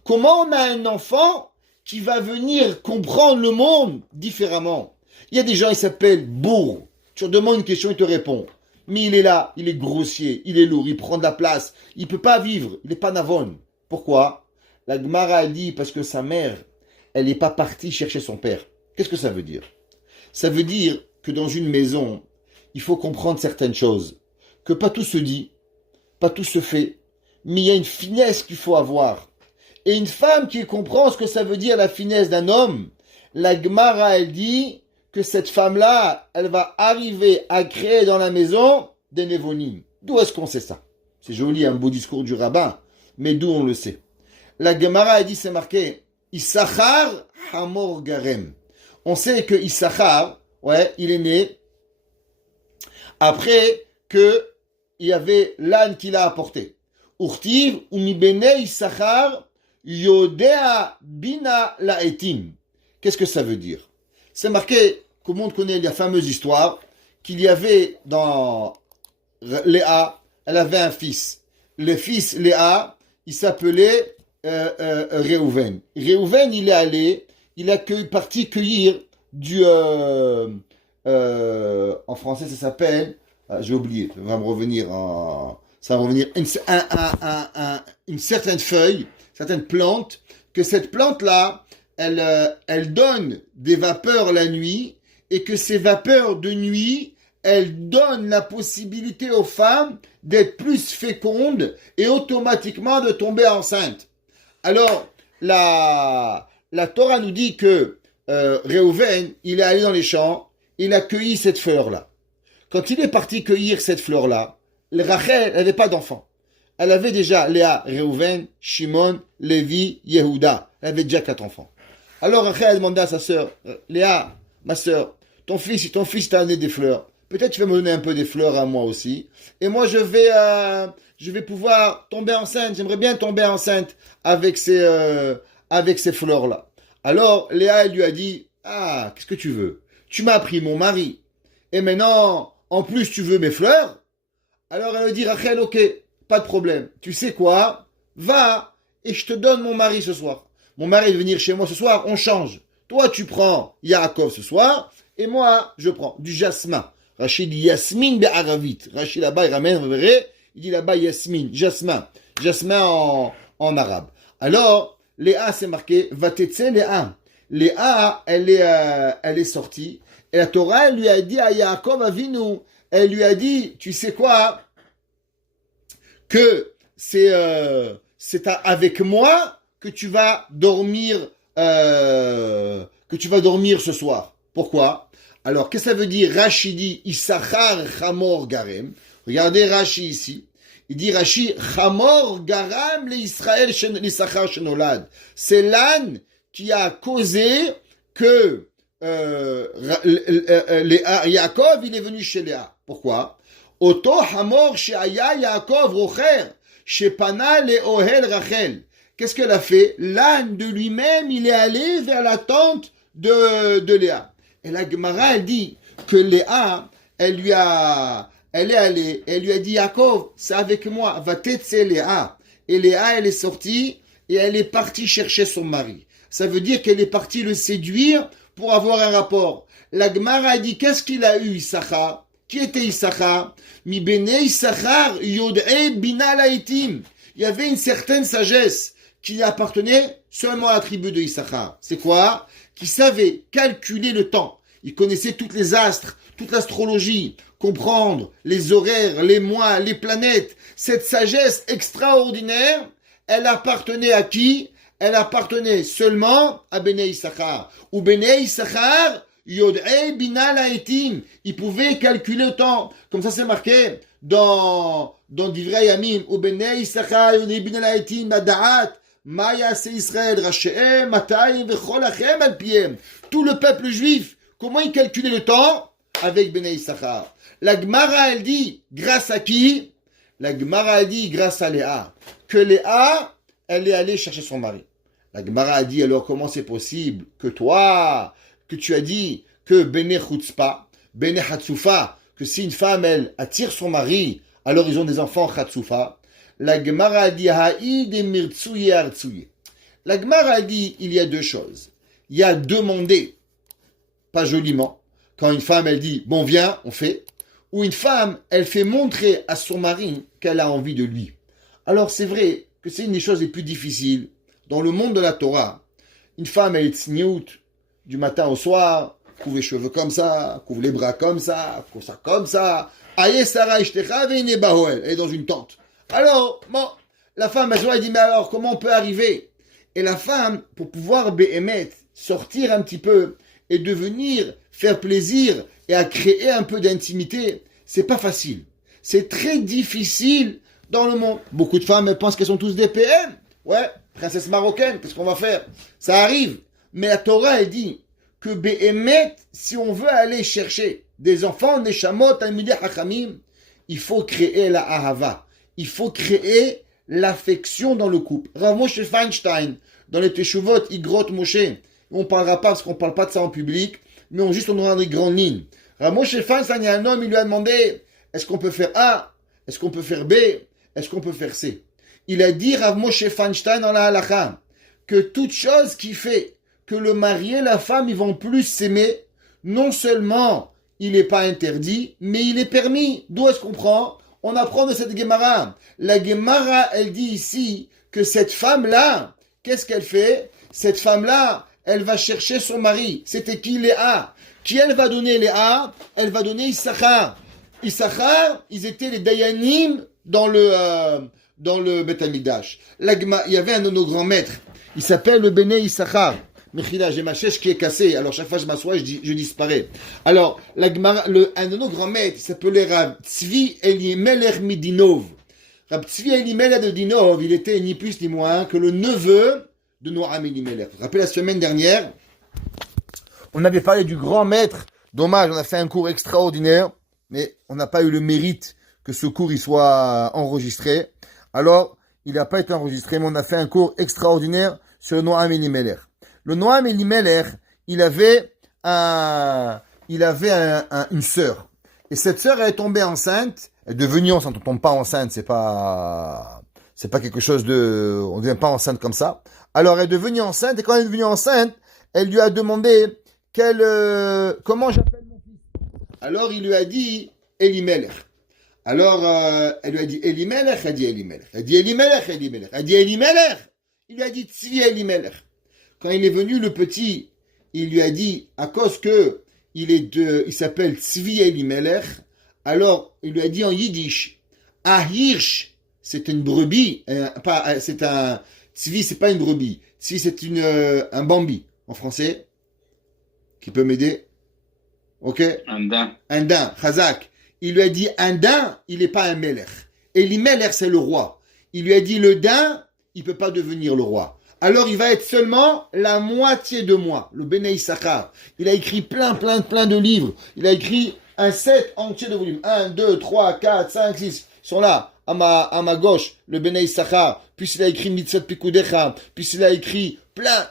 Comment on a un enfant qui va venir comprendre le monde différemment? Il y a des gens, ils s'appellent bourg. Tu leur demandes une question, il te répond. Mais il est là, il est grossier, il est lourd, il prend de la place. Il ne peut pas vivre, il n'est pas Navon. Pourquoi? La Gemara dit parce que sa mère, elle n'est pas partie chercher son père. Qu'est-ce que ça veut dire? Ça veut dire que dans une maison, il faut comprendre certaines choses. Que pas tout se dit, pas tout se fait, mais il y a une finesse qu'il faut avoir. Et une femme qui comprend ce que ça veut dire la finesse d'un homme, la Gemara, elle dit que cette femme-là, elle va arriver à créer dans la maison des névonimes. D'où est-ce qu'on sait ça? C'est joli, un beau discours du rabbin, mais d'où on le sait? La Gemara, elle dit, c'est marqué, Issachar Hamor Garem. On sait que Issachar, ouais, il est né après que il y avait l'âne qu'il a apporté. Urtiv ou mibene Issachar Yodea Bina Laetim. Qu'est-ce que ça veut dire? C'est marqué, tout le monde connaît la fameuse histoire, qu'il y avait dans Léa, elle avait un fils. Le fils Léa, il s'appelait Réhouven. Réhouven, il est allé, il a parti cueillir du... en français, ça s'appelle... j'ai oublié, ça va me revenir une certaine feuille, certaine plante, que cette plante-là, elle donne des vapeurs la nuit, et que ces vapeurs de nuit, elles donnent la possibilité aux femmes d'être plus fécondes et automatiquement de tomber enceinte. Alors, la Torah nous dit que Réhouven, il est allé dans les champs, il a cueilli cette fleur-là. Quand il est parti cueillir cette fleur-là, Rachel n'avait pas d'enfant. Elle avait déjà Léa, Réhouven, Shimon, Lévi, Yehuda. Elle avait déjà 4 enfants. Alors Rachel a demandé à sa sœur, Léa, ma sœur, ton fils t'a amené des fleurs. Peut-être tu vas me donner un peu des fleurs à moi aussi. Et moi je vais pouvoir tomber enceinte. J'aimerais bien tomber enceinte avec ces fleurs-là. Alors Léa, elle lui a dit, ah, qu'est-ce que tu veux? Tu m'as pris mon mari. Et maintenant, en plus tu veux mes fleurs? Alors elle lui dit, Rachel, ok, pas de problème. Tu sais quoi? Va et je te donne mon mari ce soir. Mon mari va venir chez moi ce soir, on change. Toi, tu prends Yaakov ce soir et moi, je prends du jasmin. Rachid dit Yasmin be'aravit. Rachid là-bas, il ramène, vous verrez, il dit là-bas Yasmin, jasmin. Jasmin en arabe. Alors, Léa, c'est marqué, Vatetse Léa. Léa, elle est sortie. Et la Torah, elle lui a dit à Yaakov Avinu, elle lui a dit, tu sais quoi, que c'est avec moi que tu vas dormir, ce soir. Pourquoi? Alors, qu'est-ce que ça veut dire? Rachidi, Issachar Chamor Garem. Regardez Rashi ici. Il dit Rashi, Chamor Garam le Israël l'Issachar Shenolad. C'est l'âne qui a causé que Yaakov, il est venu chez Léa. Pourquoi? Oto Hamor Sheaya Yaakov Rocher, Shepana le Ohel Rachel. Qu'est-ce qu'elle a fait? L'âne de lui-même, il est allé vers la tente de Léa. Et la Gemara, elle dit que Léa, elle est allée, elle lui a dit, Yaakov, c'est avec moi, va t'aider Léa. Et Léa, elle est sortie et elle est partie chercher son mari. Ça veut dire qu'elle est partie le séduire pour avoir un rapport. La Gemara a dit, qu'est-ce qu'il a eu, Issachar? Qui était Issachar? Mi bene Issachar yod'e bina laïtim. Il y avait une certaine sagesse qui appartenait seulement à la tribu de Issachar. C'est quoi? Qui savait calculer le temps. Il connaissait toutes les astres, toute l'astrologie, comprendre les horaires, les mois, les planètes. Cette sagesse extraordinaire, elle appartenait à qui? Elle appartenait seulement à Bene Issachar. Ou Bene Issachar, Yod'e Bina Laetim. Il pouvait calculer le temps. Comme ça, c'est marqué dans Divrei Yamim. Ou Bene Issachar, Yod'e Bina Laetim, Da'at. Maya c'est Israël, Rachem, Matayim, Vecholachem, Alpiem. Tout le peuple juif, comment il calculait le temps? Avec Bene Issachar. La Gemara, elle dit, grâce à qui? La Gemara, elle dit, grâce à Léa. Que Léa, elle est allée chercher son mari. La Gemara a dit, alors comment c'est possible que toi, que tu as dit que Bene Chutzpa, Bene Hatsufa, que si une femme, elle attire son mari, alors ils ont des enfants Hatsufa. La Gemara a dit, Haïd et Mirtsuye Artsuye. La Gemara a dit, il y a deux choses. Il y a demander, pas joliment, quand une femme, elle dit, bon, viens, on fait. Ou une femme, elle fait montrer à son mari qu'elle a envie de lui. Alors, c'est vrai que c'est une des choses les plus difficiles. Dans le monde de la Torah, une femme, elle est tsniout, du matin au soir, couvre les cheveux comme ça, couvre les bras comme ça, couvre ça comme ça. Aïe, Sarah, Ishtecha, Veine Bahoel. Elle est dans une tente. Alors, bon, la femme, elle dit, mais alors, comment on peut arriver? Et la femme, pour pouvoir béhémettre, sortir un petit peu et devenir, faire plaisir et à créer un peu d'intimité, c'est pas facile. C'est très difficile dans le monde. Beaucoup de femmes, elles pensent qu'elles sont tous des PM. Ouais, princesse marocaine, qu'est-ce qu'on va faire? Ça arrive. Mais la Torah, elle dit que béhémettre, si on veut aller chercher des enfants, des chamot, talmidei hachamim, il faut créer la ahava. Il faut créer l'affection dans le couple. Rav Moshe Feinstein, dans les Teshuvot, Igrot Moshe, on ne parlera pas parce qu'on ne parle pas de ça en public, mais on donnera des grandes lignes. Rav Moshe Feinstein, il y a un homme, il lui a demandé, est-ce qu'on peut faire A? Est-ce qu'on peut faire B? Est-ce qu'on peut faire C? Il a dit, Rav Moshe Feinstein, dans la halakha, que toute chose qui fait que le mari et la femme, ils vont plus s'aimer, non seulement il n'est pas interdit, mais il est permis. D'où est-ce qu'on prend? On apprend de cette Gemara. La Gemara, elle dit ici que cette femme-là, qu'est-ce qu'elle fait? Cette femme-là, elle va chercher son mari. C'était qui? Léa. Qui elle va donner Léa? Elle va donner Issachar. Issachar, ils étaient les Dayanim dans le Beth Amikdash. Il y avait un de nos grands maîtres. Il s'appelle le Béné Issachar. Mechila, j'ai ma chaise qui est cassée, alors chaque fois que je m'assois, je disparais. Alors, un de nos grands maîtres, il s'appelait Rav Tzvi Elimelech Midinov. Rav Tzvi Elimelech de Dinov, il était ni plus ni moins que le neveu de Noam Elimelech. Vous vous rappelez la semaine dernière, on avait parlé du grand maître. Dommage, on a fait un cours extraordinaire, mais on n'a pas eu le mérite que ce cours il soit enregistré. Alors, il n'a pas été enregistré, mais on a fait un cours extraordinaire sur Noam Elimelech. Le Noam Elimelech, il avait une sœur. Et cette sœur, elle est tombée enceinte. Elle est devenue enceinte, on tombe pas enceinte, c'est pas quelque chose de, on devient pas enceinte comme ça. Alors elle est devenue enceinte, et quand elle est devenue enceinte, elle lui a demandé comment j'appelle mon fils. Alors il lui a dit Elimelech. Alors elle lui a dit Elimelech, elle dit Elimelech. Elle dit Elimelech, Elimelech. Elle dit Elimelech. Il lui a dit Tzvi Elimelech. Quand il est venu, le petit, il lui a dit, à cause que il s'appelle Tzvi Elimelech, alors il lui a dit en yiddish, Ahirsch, c'est une brebis, Tzvi, c'est pas une brebis, Tzvi, c'est un bambi, en français, qui peut m'aider, ok? Un daim, chazak. Il lui a dit, un daim, il n'est pas un melech. Elimelech, c'est le roi. Il lui a dit, le daim, il peut pas devenir le roi. Alors il va être seulement la moitié de moi, le Bnei Issachar. Il a écrit plein de livres. Il a écrit un set entier de volumes. 1, 2, 3, 4, 5, 6. Ils sont là, à ma gauche, le Bnei Issachar. Puis il a écrit Mitzvot Pikudecha. Puis il a écrit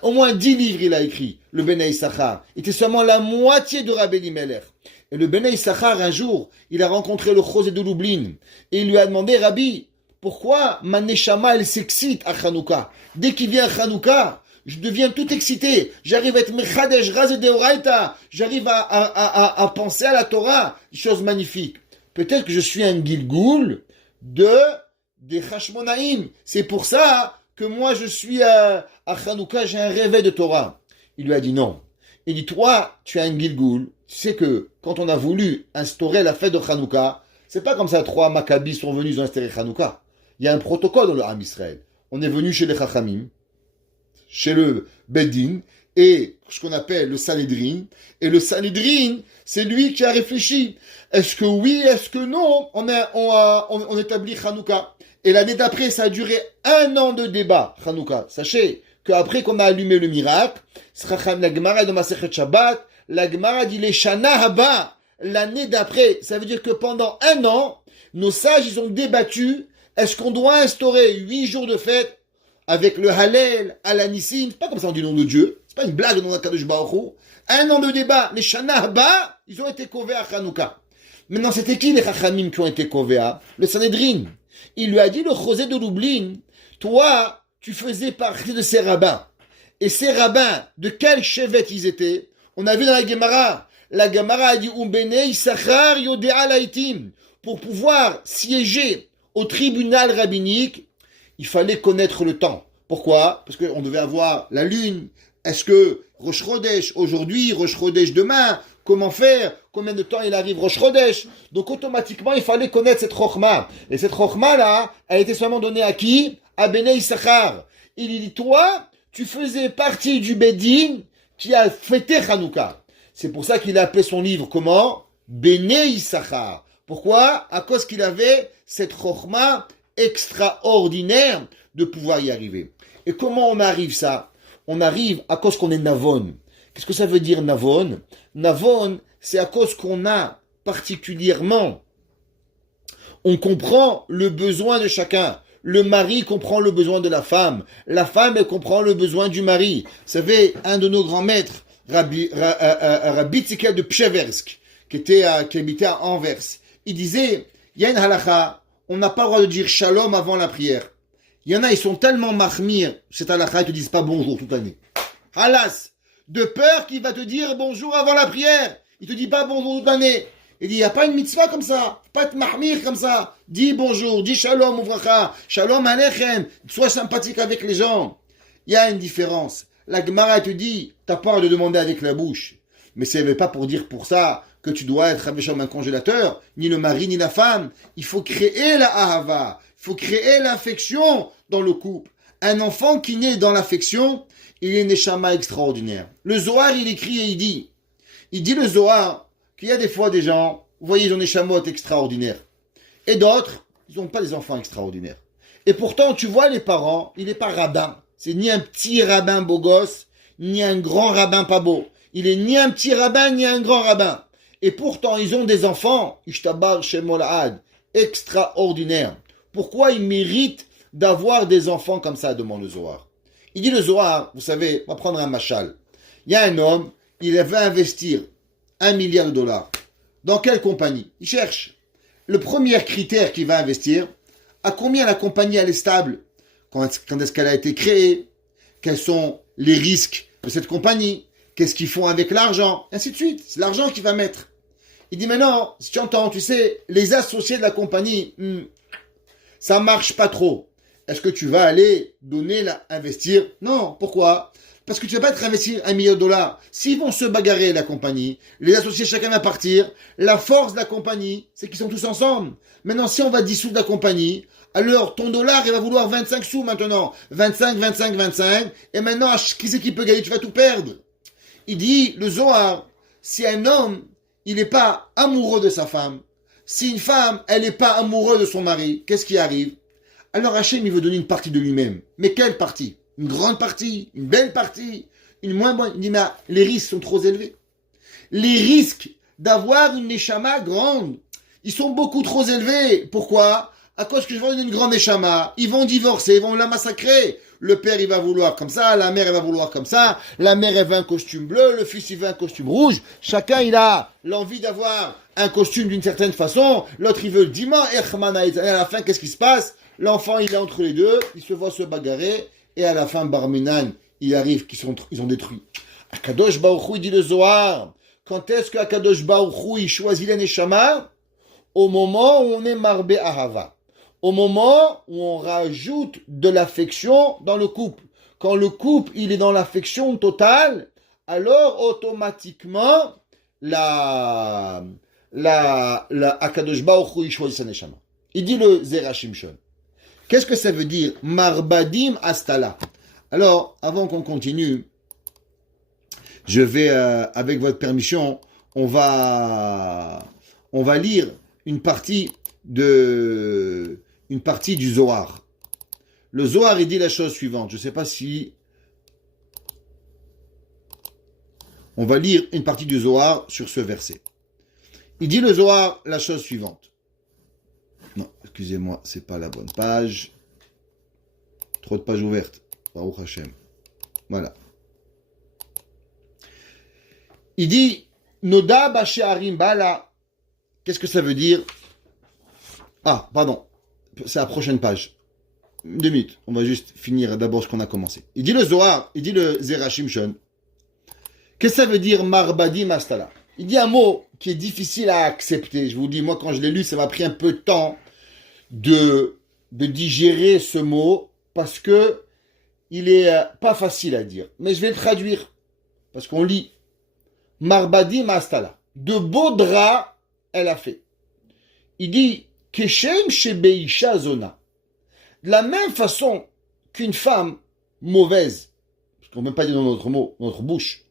au moins 10 livres il a écrit, le Bnei Issachar. Il était seulement la moitié de Rabbi Elimelech. Et le Bnei Issachar, un jour, il a rencontré le Chosé de Lublin. Et il lui a demandé, Rabbi, pourquoi ma neshama, elle s'excite à Hanouka? Dès qu'il vient à Hanouka, je deviens tout excité. J'arrive à être mechadesh, raz et deoraita. J'arrive à penser à la Torah. Chose magnifique. Peut-être que je suis un Gilgoul des Hashmonaïm. C'est pour ça que moi, je suis à Hanouka, j'ai un réveil de Torah. Il lui a dit non. Il dit, toi, tu es un Gilgoul. Tu sais que quand on a voulu instaurer la fête de Hanouka, c'est pas comme ça, 3 Maccabis sont venus, ils ont instauré Hanouka. Il y a un protocole dans le Ham Israël. On est venu chez les Chachamim, chez le Beddin, et ce qu'on appelle le Sanhedrin. Et le Sanhedrin, c'est lui qui a réfléchi. Est-ce que oui, est-ce que non, on établit Hanouka. Et l'année d'après, ça a duré 1 an de débat, Hanouka. Sachez qu'après qu'on a allumé le miracle, la Gemara de Masechet Shabbat, la Gemara dit les Shana Haba, l'année d'après. Ça veut dire que pendant 1 an, nos sages, ils ont débattu, est-ce qu'on doit instaurer 8 jours de fête avec le Hallel, Alanissim, c'est pas comme ça on dit le nom de Dieu, c'est pas une blague dans la Kadosh Baruch Hu. 1 an de débat, les Shana Haba, ils ont été kovés à Hanouka. Maintenant, c'était qui les Chachamim qui ont été kovés à? Le Sanhedrin. Il lui a dit, le Chosé de Lublin, toi, tu faisais partie de ces rabbins. Et ces rabbins, de quel chevet ils étaient? On a vu dans la Gemara. La Gemara a dit, Bnei Issachar Yodea Laitim. Pour pouvoir siéger au tribunal rabbinique, il fallait connaître le temps. Pourquoi? Parce qu'on devait avoir la lune. Est-ce que Rosh Chodesh aujourd'hui, Rosh Chodesh demain? Comment faire? Combien de temps il arrive Rosh Chodesh? Donc automatiquement, il fallait connaître cette Chokhmah. Et cette Chokhmah-là, elle a été seulement donnée à qui? À Bnei Issachar. Il dit, toi, tu faisais partie du Beddin qui a fêté Hanouka. C'est pour ça qu'il a appelé son livre comment? Bnei Issachar. Pourquoi? À cause qu'il avait cette Chokhmah extraordinaire de pouvoir y arriver. Et comment on arrive ça? On arrive à cause qu'on est Navon. Qu'est-ce que ça veut dire Navon? Navon, c'est à cause qu'on a particulièrement, on comprend le besoin de chacun. Le mari comprend le besoin de la femme elle comprend le besoin du mari. Vous savez, un de nos grands maîtres, Rabbi Tzikel de Pcheversk, qui habitait à Anvers, il disait, il y a une halakha, on n'a pas le droit de dire shalom avant la prière. Il y en a, ils sont tellement mahmir, cette halakha, ils te disent pas bonjour toute l'année. Halas, de peur qu'il va te dire bonjour avant la prière. Il te dit pas bonjour toute l'année. Il dit, il n'y a pas une mitzvah comme ça, pas de mahmir comme ça. Dis bonjour, dis shalom ouvracha, shalom aleichem, sois sympathique avec les gens. Il y a une différence. La Gemara te dit, t'as pas de demander avec la bouche. Mais ce n'est pas pour dire pour ça que tu dois être comme un congélateur, ni le mari, ni la femme. Il faut créer la ahava, il faut créer l'affection dans le couple. Un enfant qui naît dans l'affection, il est neshama extraordinaire. Le Zohar, il écrit et il dit le Zohar, qu'il y a des fois des gens, vous voyez, ils ont des chamottes extraordinaires. Et d'autres, ils n'ont pas des enfants extraordinaires. Et pourtant, tu vois les parents, il n'est pas rabbin. C'est ni un petit rabbin beau gosse, ni un grand rabbin pas beau. Il est ni un petit rabbin, ni un grand rabbin. Et pourtant, ils ont des enfants, Ishtabar Shemol Had, extraordinaires. Pourquoi ils méritent d'avoir des enfants comme ça, demande le Zohar. Il dit le Zohar, vous savez, on va prendre un machal. Il y a un homme, il veut investir $1 milliard. Dans quelle compagnie? Il cherche. le premier critère qu'il va investir, à combien la compagnie elle est stable, quand est-ce qu'elle a été créée, quels sont les risques de cette compagnie, qu'est-ce qu'ils font avec l'argent, ainsi de suite. C'est l'argent qu'il va mettre. Il dit maintenant, si tu entends, tu sais, les associés de la compagnie, ça marche pas trop. Est-ce que tu vas aller investir? Non. Pourquoi? Parce que tu vas pas te investir $1 million. S'ils vont se bagarrer, la compagnie, les associés, chacun va partir, la force de la compagnie, c'est qu'ils sont tous ensemble. Maintenant, si on va dissoudre la compagnie, alors ton dollar, il va vouloir 25 sous maintenant. 25, 25, 25. Et maintenant, qui c'est qui peut gagner? Tu vas tout perdre. Il dit, le Zohar, si un homme, il n'est pas amoureux de sa femme, si une femme, elle n'est pas amoureuse de son mari, qu'est-ce qui arrive? Alors Hachem, il veut donner une partie de lui-même. Mais quelle partie? Une grande partie? Une belle partie? Une moins bonne? Il dit, mais les risques sont trop élevés. Les risques d'avoir une neshama grande, ils sont beaucoup trop élevés. Pourquoi? À cause que je vais donner une grande neshama, ils vont divorcer, ils vont la massacrer. Le père, il va vouloir comme ça, la mère, elle va vouloir comme ça, la mère, elle veut un costume bleu, le fils, il veut un costume rouge. Chacun, il a l'envie d'avoir un costume d'une certaine façon, l'autre, il veut le diamant, et à la fin, qu'est-ce qui se passe? L'enfant, il est entre les deux, il se voit se bagarrer, et à la fin, Barminan, il arrive ils ont détruit. Akadosh Baruch Hu, il dit le Zohar, quand est-ce que Akadosh Baruch Hu, il choisit la neshama? Au moment où on est marbe ahava. Au moment où on rajoute de l'affection dans le couple. Quand le couple, il est dans l'affection totale, alors automatiquement, Akadosh Baruch Hu, il choisit sa neshama. Il dit le Zera Shimshon. Qu'est-ce que ça veut dire? Marbadim astala. Alors, avant qu'on continue, je vais, avec votre permission, on va lire une partie du Zohar. Le Zohar, il dit la chose suivante. Je ne sais pas si... On va lire une partie du Zohar sur ce verset. Il dit le Zohar la chose suivante. Non, excusez-moi, c'est pas la bonne page. Trop de pages ouvertes. Baruch Hashem. Voilà. Il dit Noda Bashearim Bala. Qu'est-ce que ça veut dire? Ah, pardon. C'est la prochaine page. 2 minutes. On va juste finir d'abord ce qu'on a commencé. Il dit le Zohar, il dit le Zera Shimshon. Qu'est-ce que ça veut dire Marbadim Astala? Il dit un mot qui est difficile à accepter. Je vous dis, moi, quand je l'ai lu, ça m'a pris un peu de temps de digérer ce mot parce que il est pas facile à dire. Mais je vais le traduire parce qu'on lit Marbadim Astala. De beaux draps, elle a fait. Il dit Keshem Shebeisha Zona. De la même façon qu'une femme mauvaise, parce qu'on ne peut pas dire dans notre mot, dans notre bouche,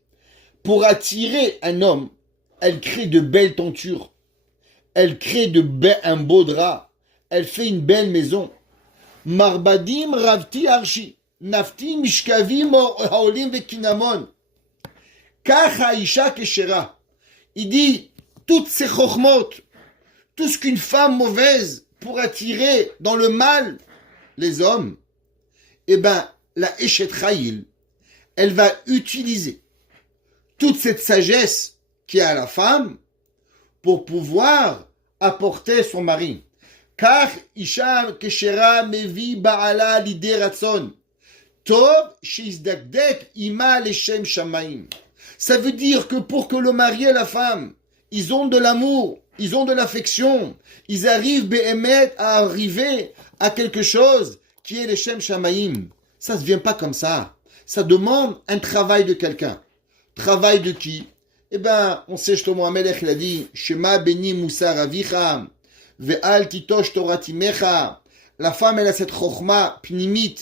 pour attirer un homme, elle crée de belles tentures, elle crée un beau drap, elle fait une belle maison. Marbadim Ravti Arshi, Nafti Mishkavim Haolim Vekinamon, Kach Haisha Keshera. Il dit, toutes ces chokhmot, tout ce qu'une femme mauvaise pour attirer dans le mal les hommes, eh ben, la Eshet Chayil, elle va utiliser toute cette sagesse qui est à la femme pour pouvoir apporter son mari. Car Isha Keshera Mevi Ba'ala Lidé Ratson. Tov Shizdakdek Ima Leshem Shamaim. Ça veut dire que pour que le mari et la femme, ils ont de l'amour, ils ont de l'affection, ils arrivent Behemet à arriver à quelque chose qui est Leshem Shamaim. Ça ne se vient pas comme ça. Ça demande un travail de quelqu'un. Travail de qui? Eh ben, on sait, Shlomo HaMelech, il a dit, Shema beni Musar avicha, ve'al titosh toratimecha. La femme, elle a cette chokhma pnimit.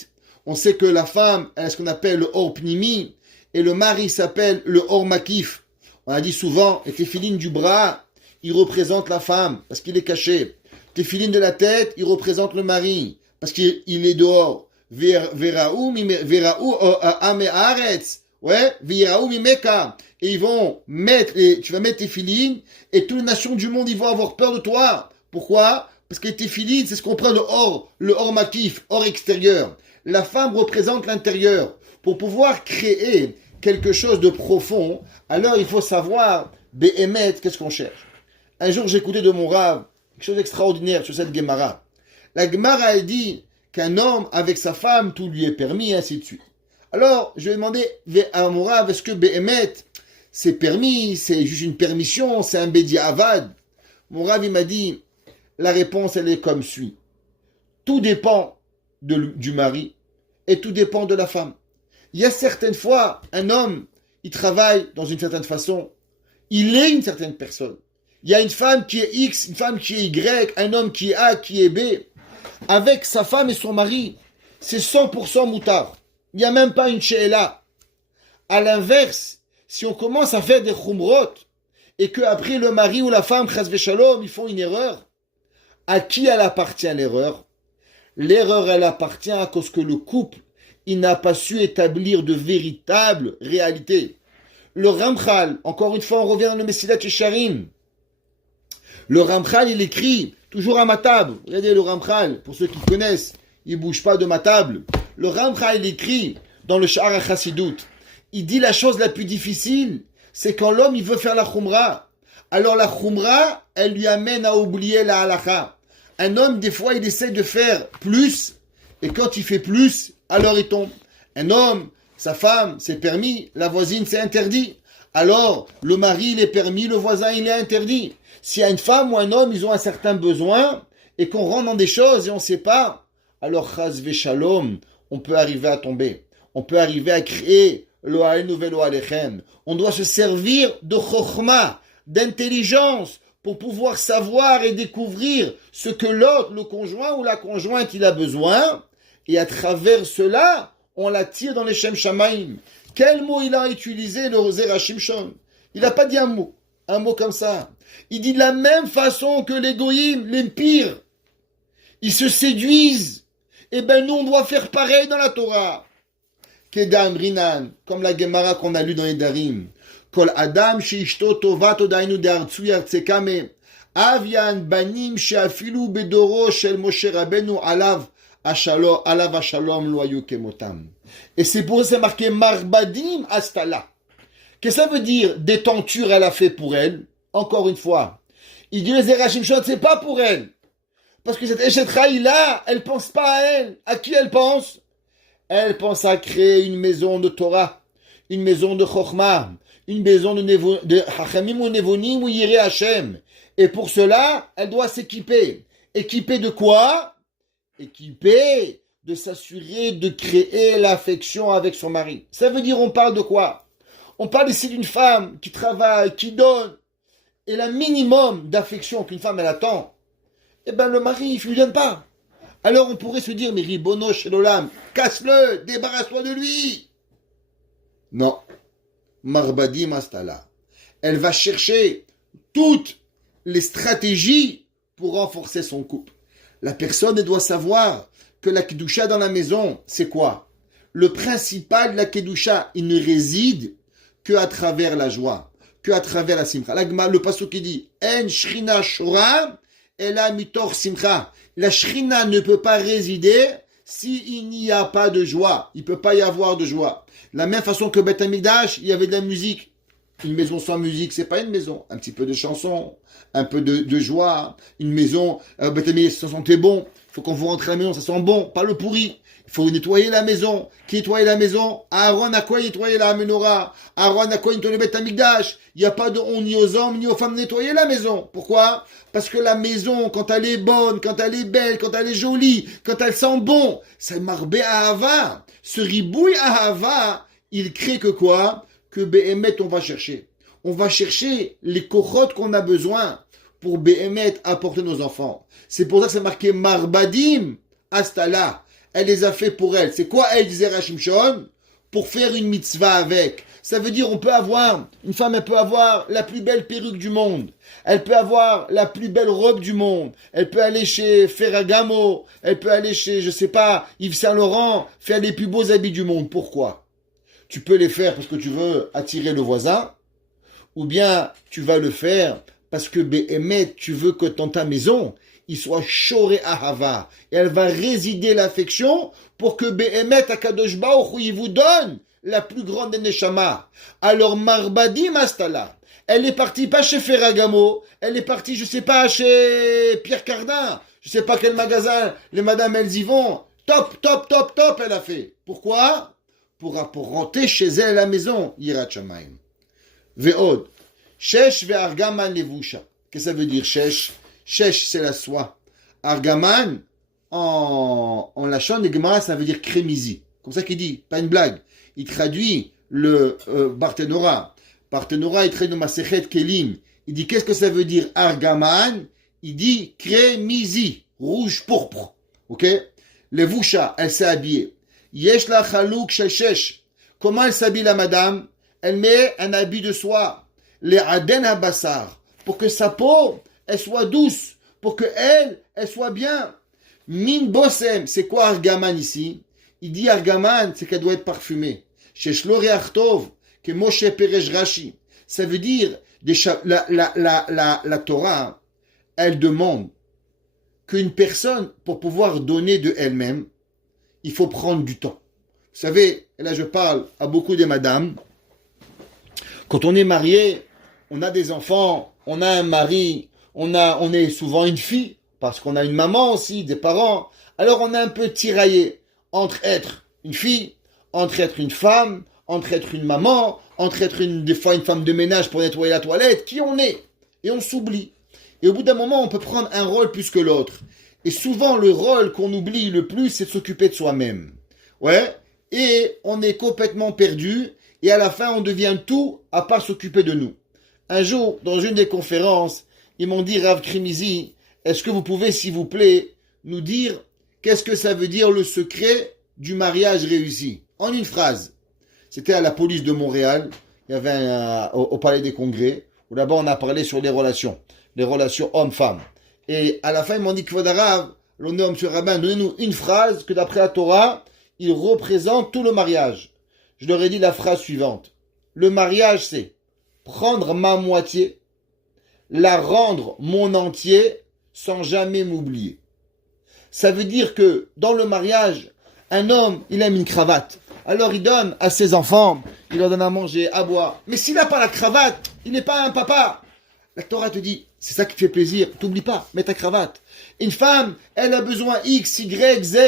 On sait que la femme, elle a ce qu'on appelle le or pnimi, et le mari s'appelle le or makif. On a dit souvent, les téphilines du bras, ils représentent la femme, parce qu'il est caché. Téphilines de la tête, ils représentent le mari, parce qu'il est dehors. Vera'u ame haaretz. Ouais, Viraou Mimeka. Et ils vont tu vas mettre tes filines, et toutes les nations du monde, ils vont avoir peur de toi. Pourquoi? Parce que tes filines, c'est ce qu'on prend le or makif, or extérieur. La femme représente l'intérieur. Pour pouvoir créer quelque chose de profond, alors il faut savoir, Behemet, qu'est-ce qu'on cherche? Un jour, j'écoutais de mon rave, quelque chose d'extraordinaire sur cette Gemara. La Gemara, elle dit qu'un homme, avec sa femme, tout lui est permis, et ainsi de suite. Alors, je vais demander à Morav, est-ce que Behemet, c'est permis, c'est juste une permission, c'est un Bedi Avad? Morav, il m'a dit, la réponse, elle est comme suit. Tout dépend du mari et tout dépend de la femme. Il y a certaines fois, un homme, il travaille dans une certaine façon, il est une certaine personne. Il y a une femme qui est X, une femme qui est Y, un homme qui est A, qui est B. Avec sa femme et son mari, c'est 100% moutard. Il n'y a même pas une she'ela. À l'inverse, si on commence à faire des khumrot, et qu'après le mari ou la femme, chas v'shalom, ils font une erreur, à qui elle appartient l'erreur? L'erreur, elle appartient à cause que le couple, il n'a pas su établir de véritables réalités. Le Ramchal, encore une fois, on revient dans le Mesilat Yesharim. Le Ramchal, il écrit, toujours à ma table. Regardez le Ramchal, pour ceux qui connaissent, il ne bouge pas de ma table. Le Ramchal, il écrit dans le Sha'ar HaChassidut. Il dit la chose la plus difficile, c'est quand l'homme, il veut faire la khumra. Alors la khumra, elle lui amène à oublier la halakha. Un homme, des fois, il essaie de faire plus, et quand il fait plus, alors il tombe. Un homme, sa femme, c'est permis, la voisine, c'est interdit. Alors, le mari, il est permis, le voisin, il est interdit. Si une femme ou un homme, ils ont un certain besoin, et qu'on rentre dans des choses et on ne sait pas, alors, chas v'shalom, on peut arriver à tomber. On peut arriver à créer lo ha'enu ve'lo alechem. On doit se servir de chokhma, d'intelligence, pour pouvoir savoir et découvrir ce que l'autre, le conjoint ou la conjointe, il a besoin. Et à travers cela, on l'attire dans les Shem Shamaim. Quel mot il a utilisé, le Zera Shimshon? Il n'a pas dit un mot comme ça. Il dit de la même façon que les goyim, les pires, ils se séduisent. Eh bien, nous, on doit faire pareil dans la Torah. Kedam Rinan, comme la Gemara qu'on a lu dans les Darim. Kol Adam sheishto tovat odainu de'artsu yartzekame. Avian banim sheafilu bedoro shel Moshe Rabbeinu alav ashalom lo hayu kemotam. Et c'est pour ça c'est marqué marbadim astala. Qu'est-ce que ça veut dire détenture elle a fait pour elle? Encore une fois. Il dit les Zera Shimshon, c'est pas pour elle. Parce que cette Eshet Chai là, elle pense pas à elle. À qui elle pense? Elle pense à créer une maison de Torah, une maison de Chokhmah, une maison de Hachamim ou Nevonim ou Yireh Hashem. Et pour cela, elle doit s'équiper. Équiper de quoi? Équiper de s'assurer de créer l'affection avec son mari. Ça veut dire, on parle de quoi? On parle ici d'une femme qui travaille, qui donne. Et le minimum d'affection qu'une femme elle attend, eh ben le mari, il ne lui donne pas. Alors on pourrait se dire, mais Ribono Shelolam, casse-le, débarrasse-toi de lui. Non. Marbadi Mastala. Elle va chercher toutes les stratégies pour renforcer son couple. La personne elle doit savoir que la Kedusha dans la maison, c'est quoi? Le principal de la Kedusha, il ne réside que à travers la joie, que à travers la simcha. Le pasuk qui dit, En shrina shora, ela mitor simcha. La shrina ne peut pas résider s'il n'y a pas de joie. Il ne peut pas y avoir de joie. De la même façon que Beth Amikdash, il y avait de la musique. Une maison sans musique, c'est pas une maison. Un petit peu de chansons, un peu de joie. Une maison, Beth Amikdash, ça sentait bon. Il faut qu'on vous rentre à la maison, ça sent bon, pas le pourri. Il faut nettoyer la maison. Qui nettoie la maison? Aaron a quoi nettoyer la menorah? Aaron a quoi nettoyer le Beth Amikdash? Il n'y a pas de honte ni aux hommes ni aux femmes de nettoyer la maison. Pourquoi? Parce que la maison, quand elle est bonne, quand elle est belle, quand elle est jolie, quand elle sent bon, c'est marbé ahava. Ce ribouille ahava, il crée que quoi? Que Behemet, on va chercher. On va chercher les kochot qu'on a besoin pour Behemet apporter nos enfants. C'est pour ça que c'est marqué marbadim astala. Elle les a fait pour elle. C'est quoi elle, disait Rashimshon? Pour faire une mitzvah avec. Ça veut dire, une femme, elle peut avoir la plus belle perruque du monde. Elle peut avoir la plus belle robe du monde. Elle peut aller chez Ferragamo. Elle peut aller chez, je sais pas, Yves Saint Laurent, faire les plus beaux habits du monde. Pourquoi? Tu peux les faire parce que tu veux attirer le voisin, ou bien tu vas le faire parce que Behemet, tu veux que dans ta maison, il soit Shoré Ahava. Et elle va résider l'affection pour que Behemet Akadosh Baruch Hu, il vous donne la plus grande des Neshama. Alors Marbadi Mastala, Elle est partie pas chez Ferragamo, elle est partie, je sais pas, chez Pierre Cardin. Je sais pas quel magasin, les madames, elles y vont. Top, top, top, top, elle a fait. Pourquoi? Pour rentrer chez elle à la maison. Yirat Shamayim. Ve'od. Shesh ve'argaman levusha. Qu'est-ce que ça veut dire, shesh? Shesh, c'est la soie. Argaman, en lachon de Gemara, ça veut dire crémisi. Comme ça qu'il dit, pas une blague. Il traduit le Barthénora. Barthénora, il traduit le Masechet Kelim. Il dit, qu'est-ce que ça veut dire argaman? Il dit crémisi, rouge pourpre. Ok? Levusha, elle s'est habillée. Yesh la chalouk shesh. Comment elle s'habille la madame? Elle met un habit de soie. Les aden habassar. Pour que sa peau, elle soit douce. Pour que elle soit bien. Min bossem. C'est quoi argaman ici? Il dit argaman, c'est qu'elle doit être parfumée. Shesh lo reach tov. Que Moshe Perej Rashi. Ça veut dire, la Torah, elle demande qu'une personne, pour pouvoir donner de elle-même, il faut prendre du temps. Vous savez, et là je parle à beaucoup de madames, quand on est marié, on a des enfants, on a un mari, on est souvent une fille, parce qu'on a une maman aussi, des parents, alors on est un peu tiraillé entre être une fille, entre être une femme, entre être une maman, entre être des fois une femme de ménage pour nettoyer la toilette, qui on est. Et on s'oublie. Et au bout d'un moment, on peut prendre un rôle plus que l'autre. Et souvent, le rôle qu'on oublie le plus, c'est de s'occuper de soi-même. Ouais. Et on est complètement perdu. Et à la fin, on devient tout à part s'occuper de nous. Un jour, dans une des conférences, ils m'ont dit, Rav Krimizi, est-ce que vous pouvez, s'il vous plaît, nous dire qu'est-ce que ça veut dire le secret du mariage réussi? En une phrase. C'était à la police de Montréal. Il y avait au Palais des Congrès, où là-bas on a parlé sur les relations hommes-femmes. Et à la fin, ils m'ont dit que Rav, l'honneur, monsieur Rabbin, donnez-nous une phrase que d'après la Torah, il représente tout le mariage. Je leur ai dit la phrase suivante. Le mariage, c'est prendre ma moitié, la rendre mon entier, sans jamais m'oublier. Ça veut dire que dans le mariage, un homme, il aime une cravate. Alors il donne à ses enfants, il leur donne à manger, à boire. Mais s'il n'a pas la cravate, il n'est pas un papa. La Torah te dit, c'est ça qui te fait plaisir. T'oublies pas, mets ta cravate. Une femme, elle a besoin X, Y, Z.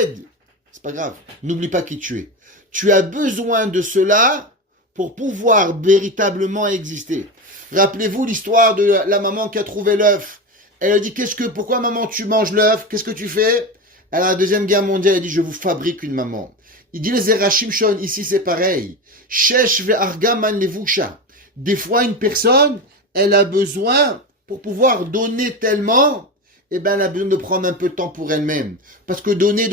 C'est pas grave. N'oublie pas qui tu es. Tu as besoin de cela pour pouvoir véritablement exister. Rappelez-vous l'histoire de la maman qui a trouvé l'œuf. Elle a dit, pourquoi maman tu manges l'œuf? Qu'est-ce que tu fais? À la Deuxième Guerre mondiale, elle a dit, je vous fabrique une maman. Il dit les Zerachim Shon, ici c'est pareil. Shesh ve'argaman levusha. Des fois, une personne, elle a besoin, pour pouvoir donner tellement, elle a besoin de prendre un peu de temps pour elle-même. Parce que donner,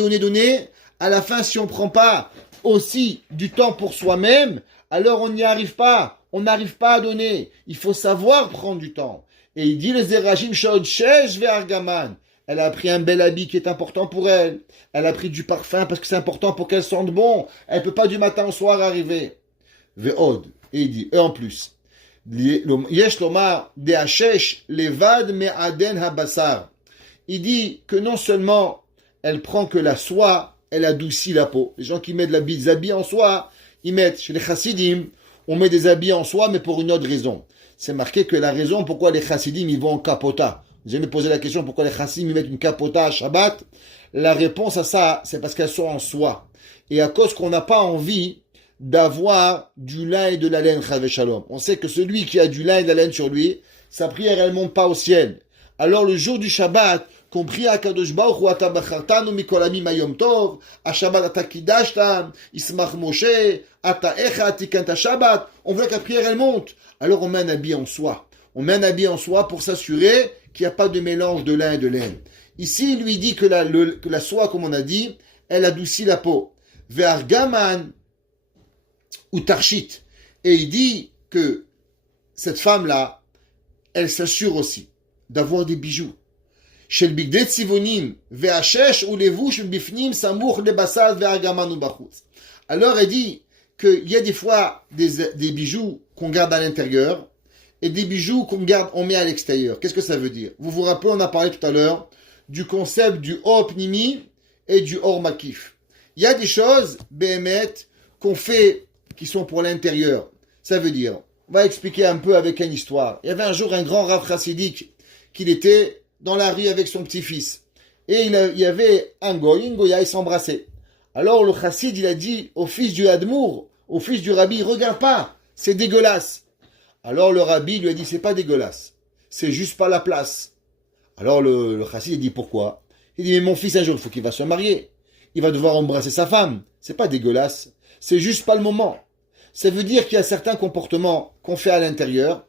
à la fin, si on ne prend pas aussi du temps pour soi-même, alors on n'y arrive pas. On n'arrive pas à donner. Il faut savoir prendre du temps. Et il dit les Zerachim Shon, Shesh ve'argaman. Elle a pris un bel habit qui est important pour elle. Elle a pris du parfum parce que c'est important pour qu'elle sente bon. Elle peut pas du matin au soir arriver. Ve'od. Et il dit, et en plus, Yesh lomar de'ashesh levad me'aden habassar. Il dit que non seulement elle prend que la soie, elle adoucit la peau. Les gens qui mettent des habits en soie, ils mettent, chez les chassidim, on met des habits en soie, mais pour une autre raison. C'est marqué que la raison pourquoi les chassidim, ils vont en capota. Vous avez posé la question pourquoi les chassidim mettent une capota à Shabbat. La réponse à ça, c'est parce qu'elles sont en soie. Et à cause qu'on n'a pas envie d'avoir du lin et de la laine, Chave Shalom. On sait que celui qui a du lin et de la laine sur lui, sa prière, elle monte pas au ciel. Alors le jour du Shabbat, qu'on prie à Kadosh Baruch Hu, Ata bachartanu mikol amim hayom tov, à Shabbat ata kidashtam, Ismach Moshe, Ata echa tikanta Shabbat, on veut que la prière, elle monte. Alors on met un habit en soie. On met un habit en soie pour s'assurer qu'il n'y a pas de mélange de lin et de laine. Ici, il lui dit que la soie, comme on a dit, elle adoucit la peau. Ve'argaman ou tarshit. Et il dit que cette femme-là, elle s'assure aussi d'avoir des bijoux. Shel bigdet sivonim ve'ashesh ou levush bifnim samuch lebasad ve'argaman ou bachutz. Alors, elle dit qu'il y a des fois des bijoux qu'on garde à l'intérieur et des bijoux on met à l'extérieur. Qu'est-ce que ça veut dire? Vous vous rappelez, on a parlé tout à l'heure du concept du Or Pnimi et du Or Makif. Il y a des choses, Behemet, qu'on fait qui sont pour l'intérieur. Ça veut dire, on va expliquer un peu avec une histoire. Il y avait un jour un grand Rav chassidique qu'il était dans la rue avec son petit-fils. Et il y avait un goy, une goya, ils s'embrassaient. Alors le chassid, il a dit au fils du Hadmour, au fils du rabbi, regarde pas, c'est dégueulasse. Alors le rabbi lui a dit, c'est pas dégueulasse, c'est juste pas la place. Alors le chassid, il dit, pourquoi? Il dit, mais mon fils, un jour, il faut qu'il va se marier. Il va devoir embrasser sa femme. C'est pas dégueulasse, c'est juste pas le moment. Ça veut dire qu'il y a certains comportements qu'on fait à l'intérieur,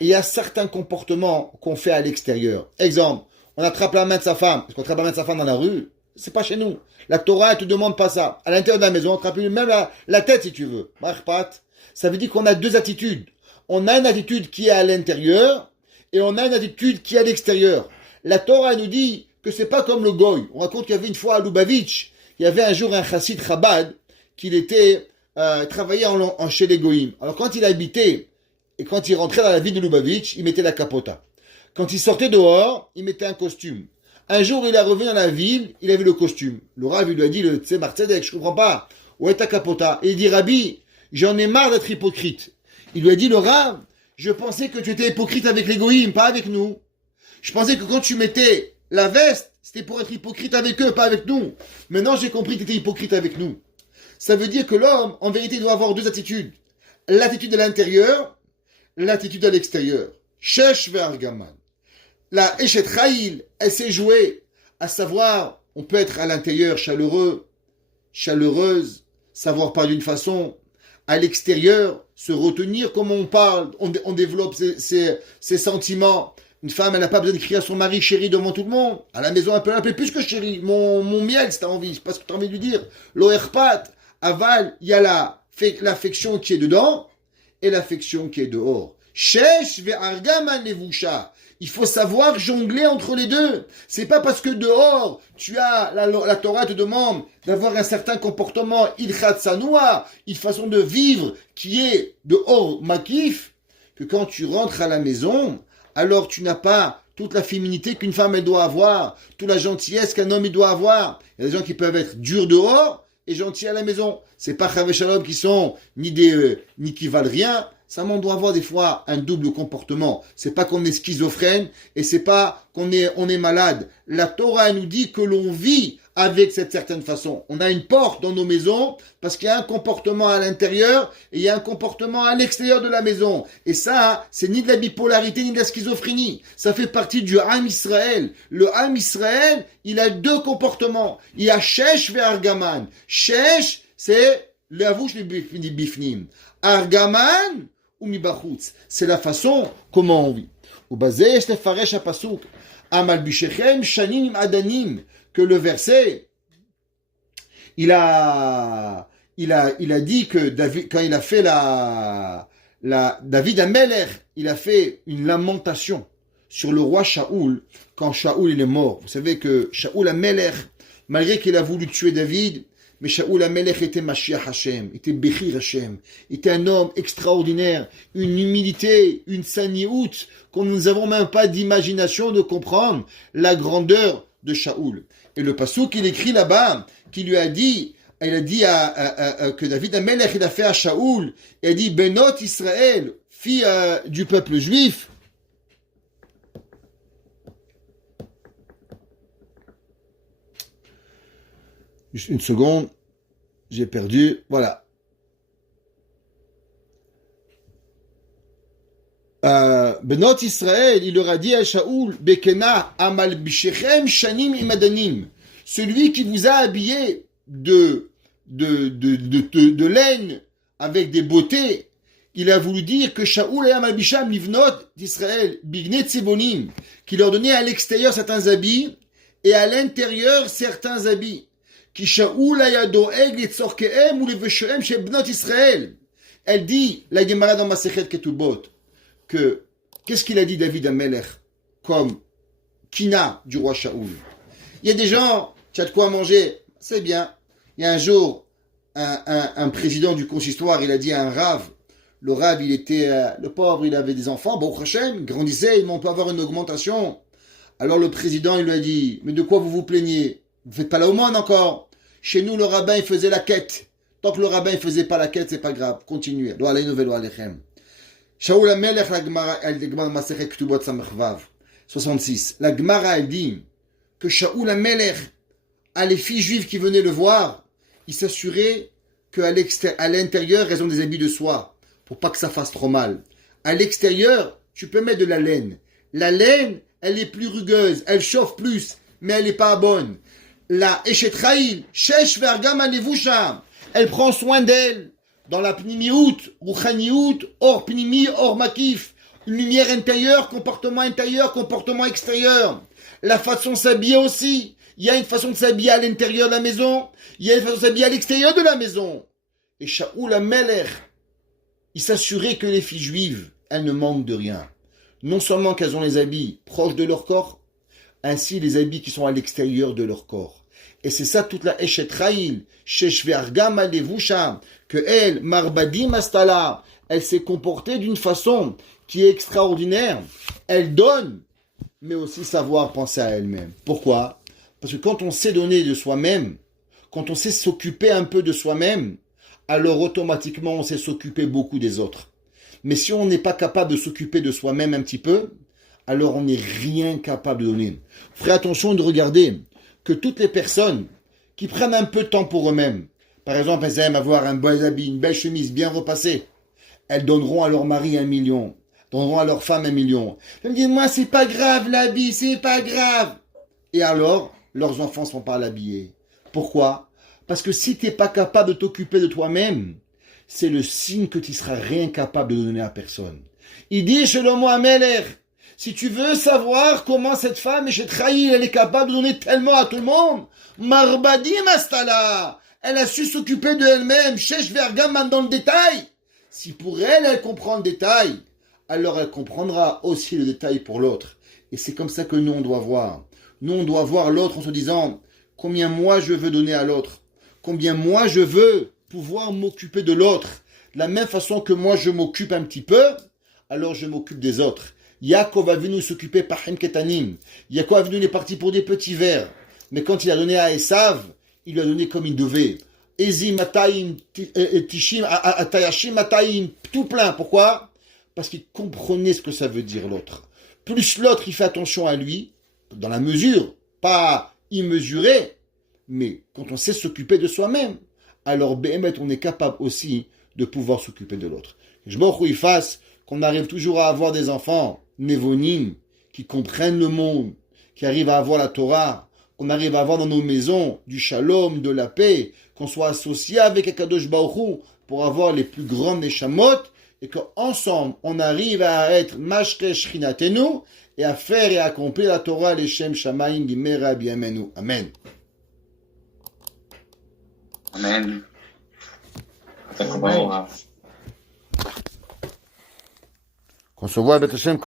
et il y a certains comportements qu'on fait à l'extérieur. Exemple, on attrape la main de sa femme. Est-ce qu'on attrape la main de sa femme dans la rue? C'est pas chez nous. La Torah, elle te demande pas ça. À l'intérieur de la maison, on attrape même la tête si tu veux. Ça veut dire qu'on a deux attitudes. On a une attitude qui est à l'intérieur et on a une attitude qui est à l'extérieur. La Torah nous dit que c'est pas comme le goy. On raconte qu'il y avait une fois à Lubavitch, il y avait un jour un chassid Chabad qui travaillait chez les goïms. Alors quand il habitait et quand il rentrait dans la ville de Lubavitch, il mettait la capota. Quand il sortait dehors, il mettait un costume. Un jour, il est revenu dans la ville, il avait le costume. Le Rav, il lui a dit, tu sais, Martzedek, je comprends pas. Où est ta capota? Et il dit, Rabbi, j'en ai marre d'être hypocrite. Il lui a dit, le Rav, je pensais que tu étais hypocrite avec les goïms, pas avec nous. Je pensais que quand tu mettais la veste, c'était pour être hypocrite avec eux, pas avec nous. Maintenant, j'ai compris que tu étais hypocrite avec nous. Ça veut dire que l'homme, en vérité, doit avoir deux attitudes. L'attitude à l'intérieur, l'attitude à l'extérieur. Shesh ve'argaman. La Eshet Chayil, elle s'est jouée, à savoir, on peut être à l'intérieur chaleureux, chaleureuse, savoir parler d'une façon, à l'extérieur, se retenir comme on parle, on développe ses sentiments. Une femme, elle n'a pas besoin d'écrire à son mari chéri devant tout le monde. À la maison, elle peut l'appeler plus que chéri. Mon miel, si t'as envie, c'est pas ce que t'as envie de lui dire. L'oerpat, aval, il y a l'affection qui est dedans et l'affection qui est dehors. Shesh ve'argaman levusha. Il faut savoir jongler entre les deux. C'est pas parce que dehors, la Torah te demande d'avoir un certain comportement, ilchat sanoua, une façon de vivre qui est dehors makif, que quand tu rentres à la maison, alors tu n'as pas toute la féminité qu'une femme elle doit avoir, toute la gentillesse qu'un homme il doit avoir. Il y a des gens qui peuvent être durs dehors et gentils à la maison. C'est pas Chavé Shalom qui sont ni qui valent rien. Ça, on doit avoir des fois un double comportement. C'est pas qu'on est schizophrène et c'est pas qu'on est malade. La Torah nous dit que l'on vit avec cette certaine façon. On a une porte dans nos maisons parce qu'il y a un comportement à l'intérieur et il y a un comportement à l'extérieur de la maison. Et ça, c'est ni de la bipolarité ni de la schizophrénie. Ça fait partie du Ham Israël. Le Ham Israël, il a deux comportements. Il y a Shesh ve Argaman. Shesh, c'est l'avouche les bifnim. Argaman, ou mibachutz. C'est la façon comment on vit. Au basé, je te faresh à pasuk. Amal bishechem shanim adanim. Que le verset, il a dit que David, quand il a fait David Ameler, il a fait une lamentation sur le roi Shaoul, quand Shaoul il est mort. Vous savez que Shaoul Ameler, malgré qu'il a voulu tuer David, mais Shaoul Amelech était Mashiach Hashem, était Bechir Hashem, était un homme extraordinaire, une humilité, une saniout, qu'on nous avons même pas d'imagination de comprendre la grandeur de Shaoul. Et le passouk qu'il écrit là-bas, qui lui a dit, il a dit que David Amelech il a fait à Shaoul, il a dit Benot Israël, fille du peuple juif. Juste une seconde, j'ai perdu, voilà. Benot Israël, il leur a dit à Shaoul, Bekena amal bishechem shanim imadanim, celui qui vous a habillé de laine avec des beautés, il a voulu dire que Shaoul et amal bisham livnot d'Israël, bignet tsevonim, qui leur donnait à l'extérieur certains habits et à l'intérieur certains habits. Qui Shaoul a doeg et tzorkehem ou les veshehem chez Bnot Israël. Elle dit, la Gemara dans Masechet Ketubot, que, qu'est-ce qu'il a dit David Amelech comme Kina du roi Shaoul? Il y a des gens, tu as de quoi manger, c'est bien. Il y a un jour, un président du consistoire, il a dit à un rave, le rave, il était, le pauvre, il avait des enfants, bon, Hachem, grandissait, on peut avoir une augmentation. Alors le président, il lui a dit, mais de quoi vous vous plaignez? Vous faites pas l'aumône encore. Chez nous, le rabbin, il faisait la quête. Tant que le rabbin, il faisait pas la quête, c'est pas grave. Continuez. Shaoul HaMelech, la Gemara Masechet Ketubot Samech Vav, 66. La Gemara, elle dit que Shaoul HaMelech, à les filles juives qui venaient le voir, il s'assurait qu'à l'intérieur, elles ont des habits de soie, pour pas que ça fasse trop mal. À l'extérieur, tu peux mettre de la laine. La laine, elle est plus rugueuse, elle chauffe plus, mais elle n'est pas bonne. La Eshetraïl, Shesh Vergam Alevusham, elle prend soin d'elle. Dans la Pnimiout, Rouchaniout, hors Pnimi, hors Makif. Une lumière intérieure, comportement extérieur. La façon de s'habiller aussi. Il y a une façon de s'habiller à l'intérieur de la maison. Il y a une façon de s'habiller à l'extérieur de la maison. Et Shaoul HaMelech, il s'assurait que les filles juives, elles ne manquent de rien. Non seulement qu'elles ont les habits proches de leur corps, ainsi les habits qui sont à l'extérieur de leur corps. Et c'est ça toute la Eshet Raïl, Sheshvergam Alevusham, que elle, Marbadim Astala, elle s'est comportée d'une façon qui est extraordinaire. Elle donne, mais aussi savoir penser à elle-même. Pourquoi ? Parce que quand on sait donner de soi-même, quand on sait s'occuper un peu de soi-même, alors automatiquement on sait s'occuper beaucoup des autres. Mais si on n'est pas capable de s'occuper de soi-même un petit peu, alors on n'est rien capable de donner. Ferez attention de regarder que toutes les personnes qui prennent un peu de temps pour eux-mêmes, par exemple, elles aiment avoir un beau habit, une belle chemise bien repassée, elles donneront à leur mari 1 million, donneront à leur femme 1 million. Elles me disent, moi, c'est pas grave l'habit, c'est pas grave. Et alors, leurs enfants ne sont pas l'habiller. Pourquoi ? Parce que si tu n'es pas capable de t'occuper de toi-même, c'est le signe que tu seras rien capable de donner à personne. Il dit, Shlomo HaMelech, si tu veux savoir comment cette femme, elle est capable de donner tellement à tout le monde, Marbadim Astala, elle a su s'occuper de elle-même, Shesh Vergam dans le détail. Si pour elle, elle comprend le détail, alors elle comprendra aussi le détail pour l'autre. Et c'est comme ça que nous, on doit voir. Nous, on doit voir l'autre en se disant, combien moi je veux donner à l'autre, combien moi je veux pouvoir m'occuper de l'autre. De la même façon que moi je m'occupe un petit peu, alors je m'occupe des autres. Yaakov Avinu s'occuper par Ketanim. Yaakov Avinu est parti pour des petits vers. Mais quand il a donné à Esav, il lui a donné comme il devait. Ezi Mataim, Tishim, Atayashim Mataim, tout plein. Pourquoi ? Parce qu'il comprenait ce que ça veut dire l'autre. Plus l'autre, il fait attention à lui, dans la mesure, pas immesurée, mais quand on sait s'occuper de soi-même, alors Béhémet, on est capable aussi de pouvoir s'occuper de l'autre. Je m'en il fasse qu'on arrive toujours à avoir des enfants névonim, qui comprennent le monde, qui arrivent à avoir la Torah, qu'on arrive à avoir dans nos maisons du shalom, de la paix, qu'on soit associé avec Akadosh Baruch Hu pour avoir les plus grandes neshamot, et qu'ensemble, on arrive à être mashke shrinatenu, et à faire et à accomplir la Torah, les Shem Shamayim, Bimera, Biamenu. Amen. Amen. Qu'on se voit avec Hashem.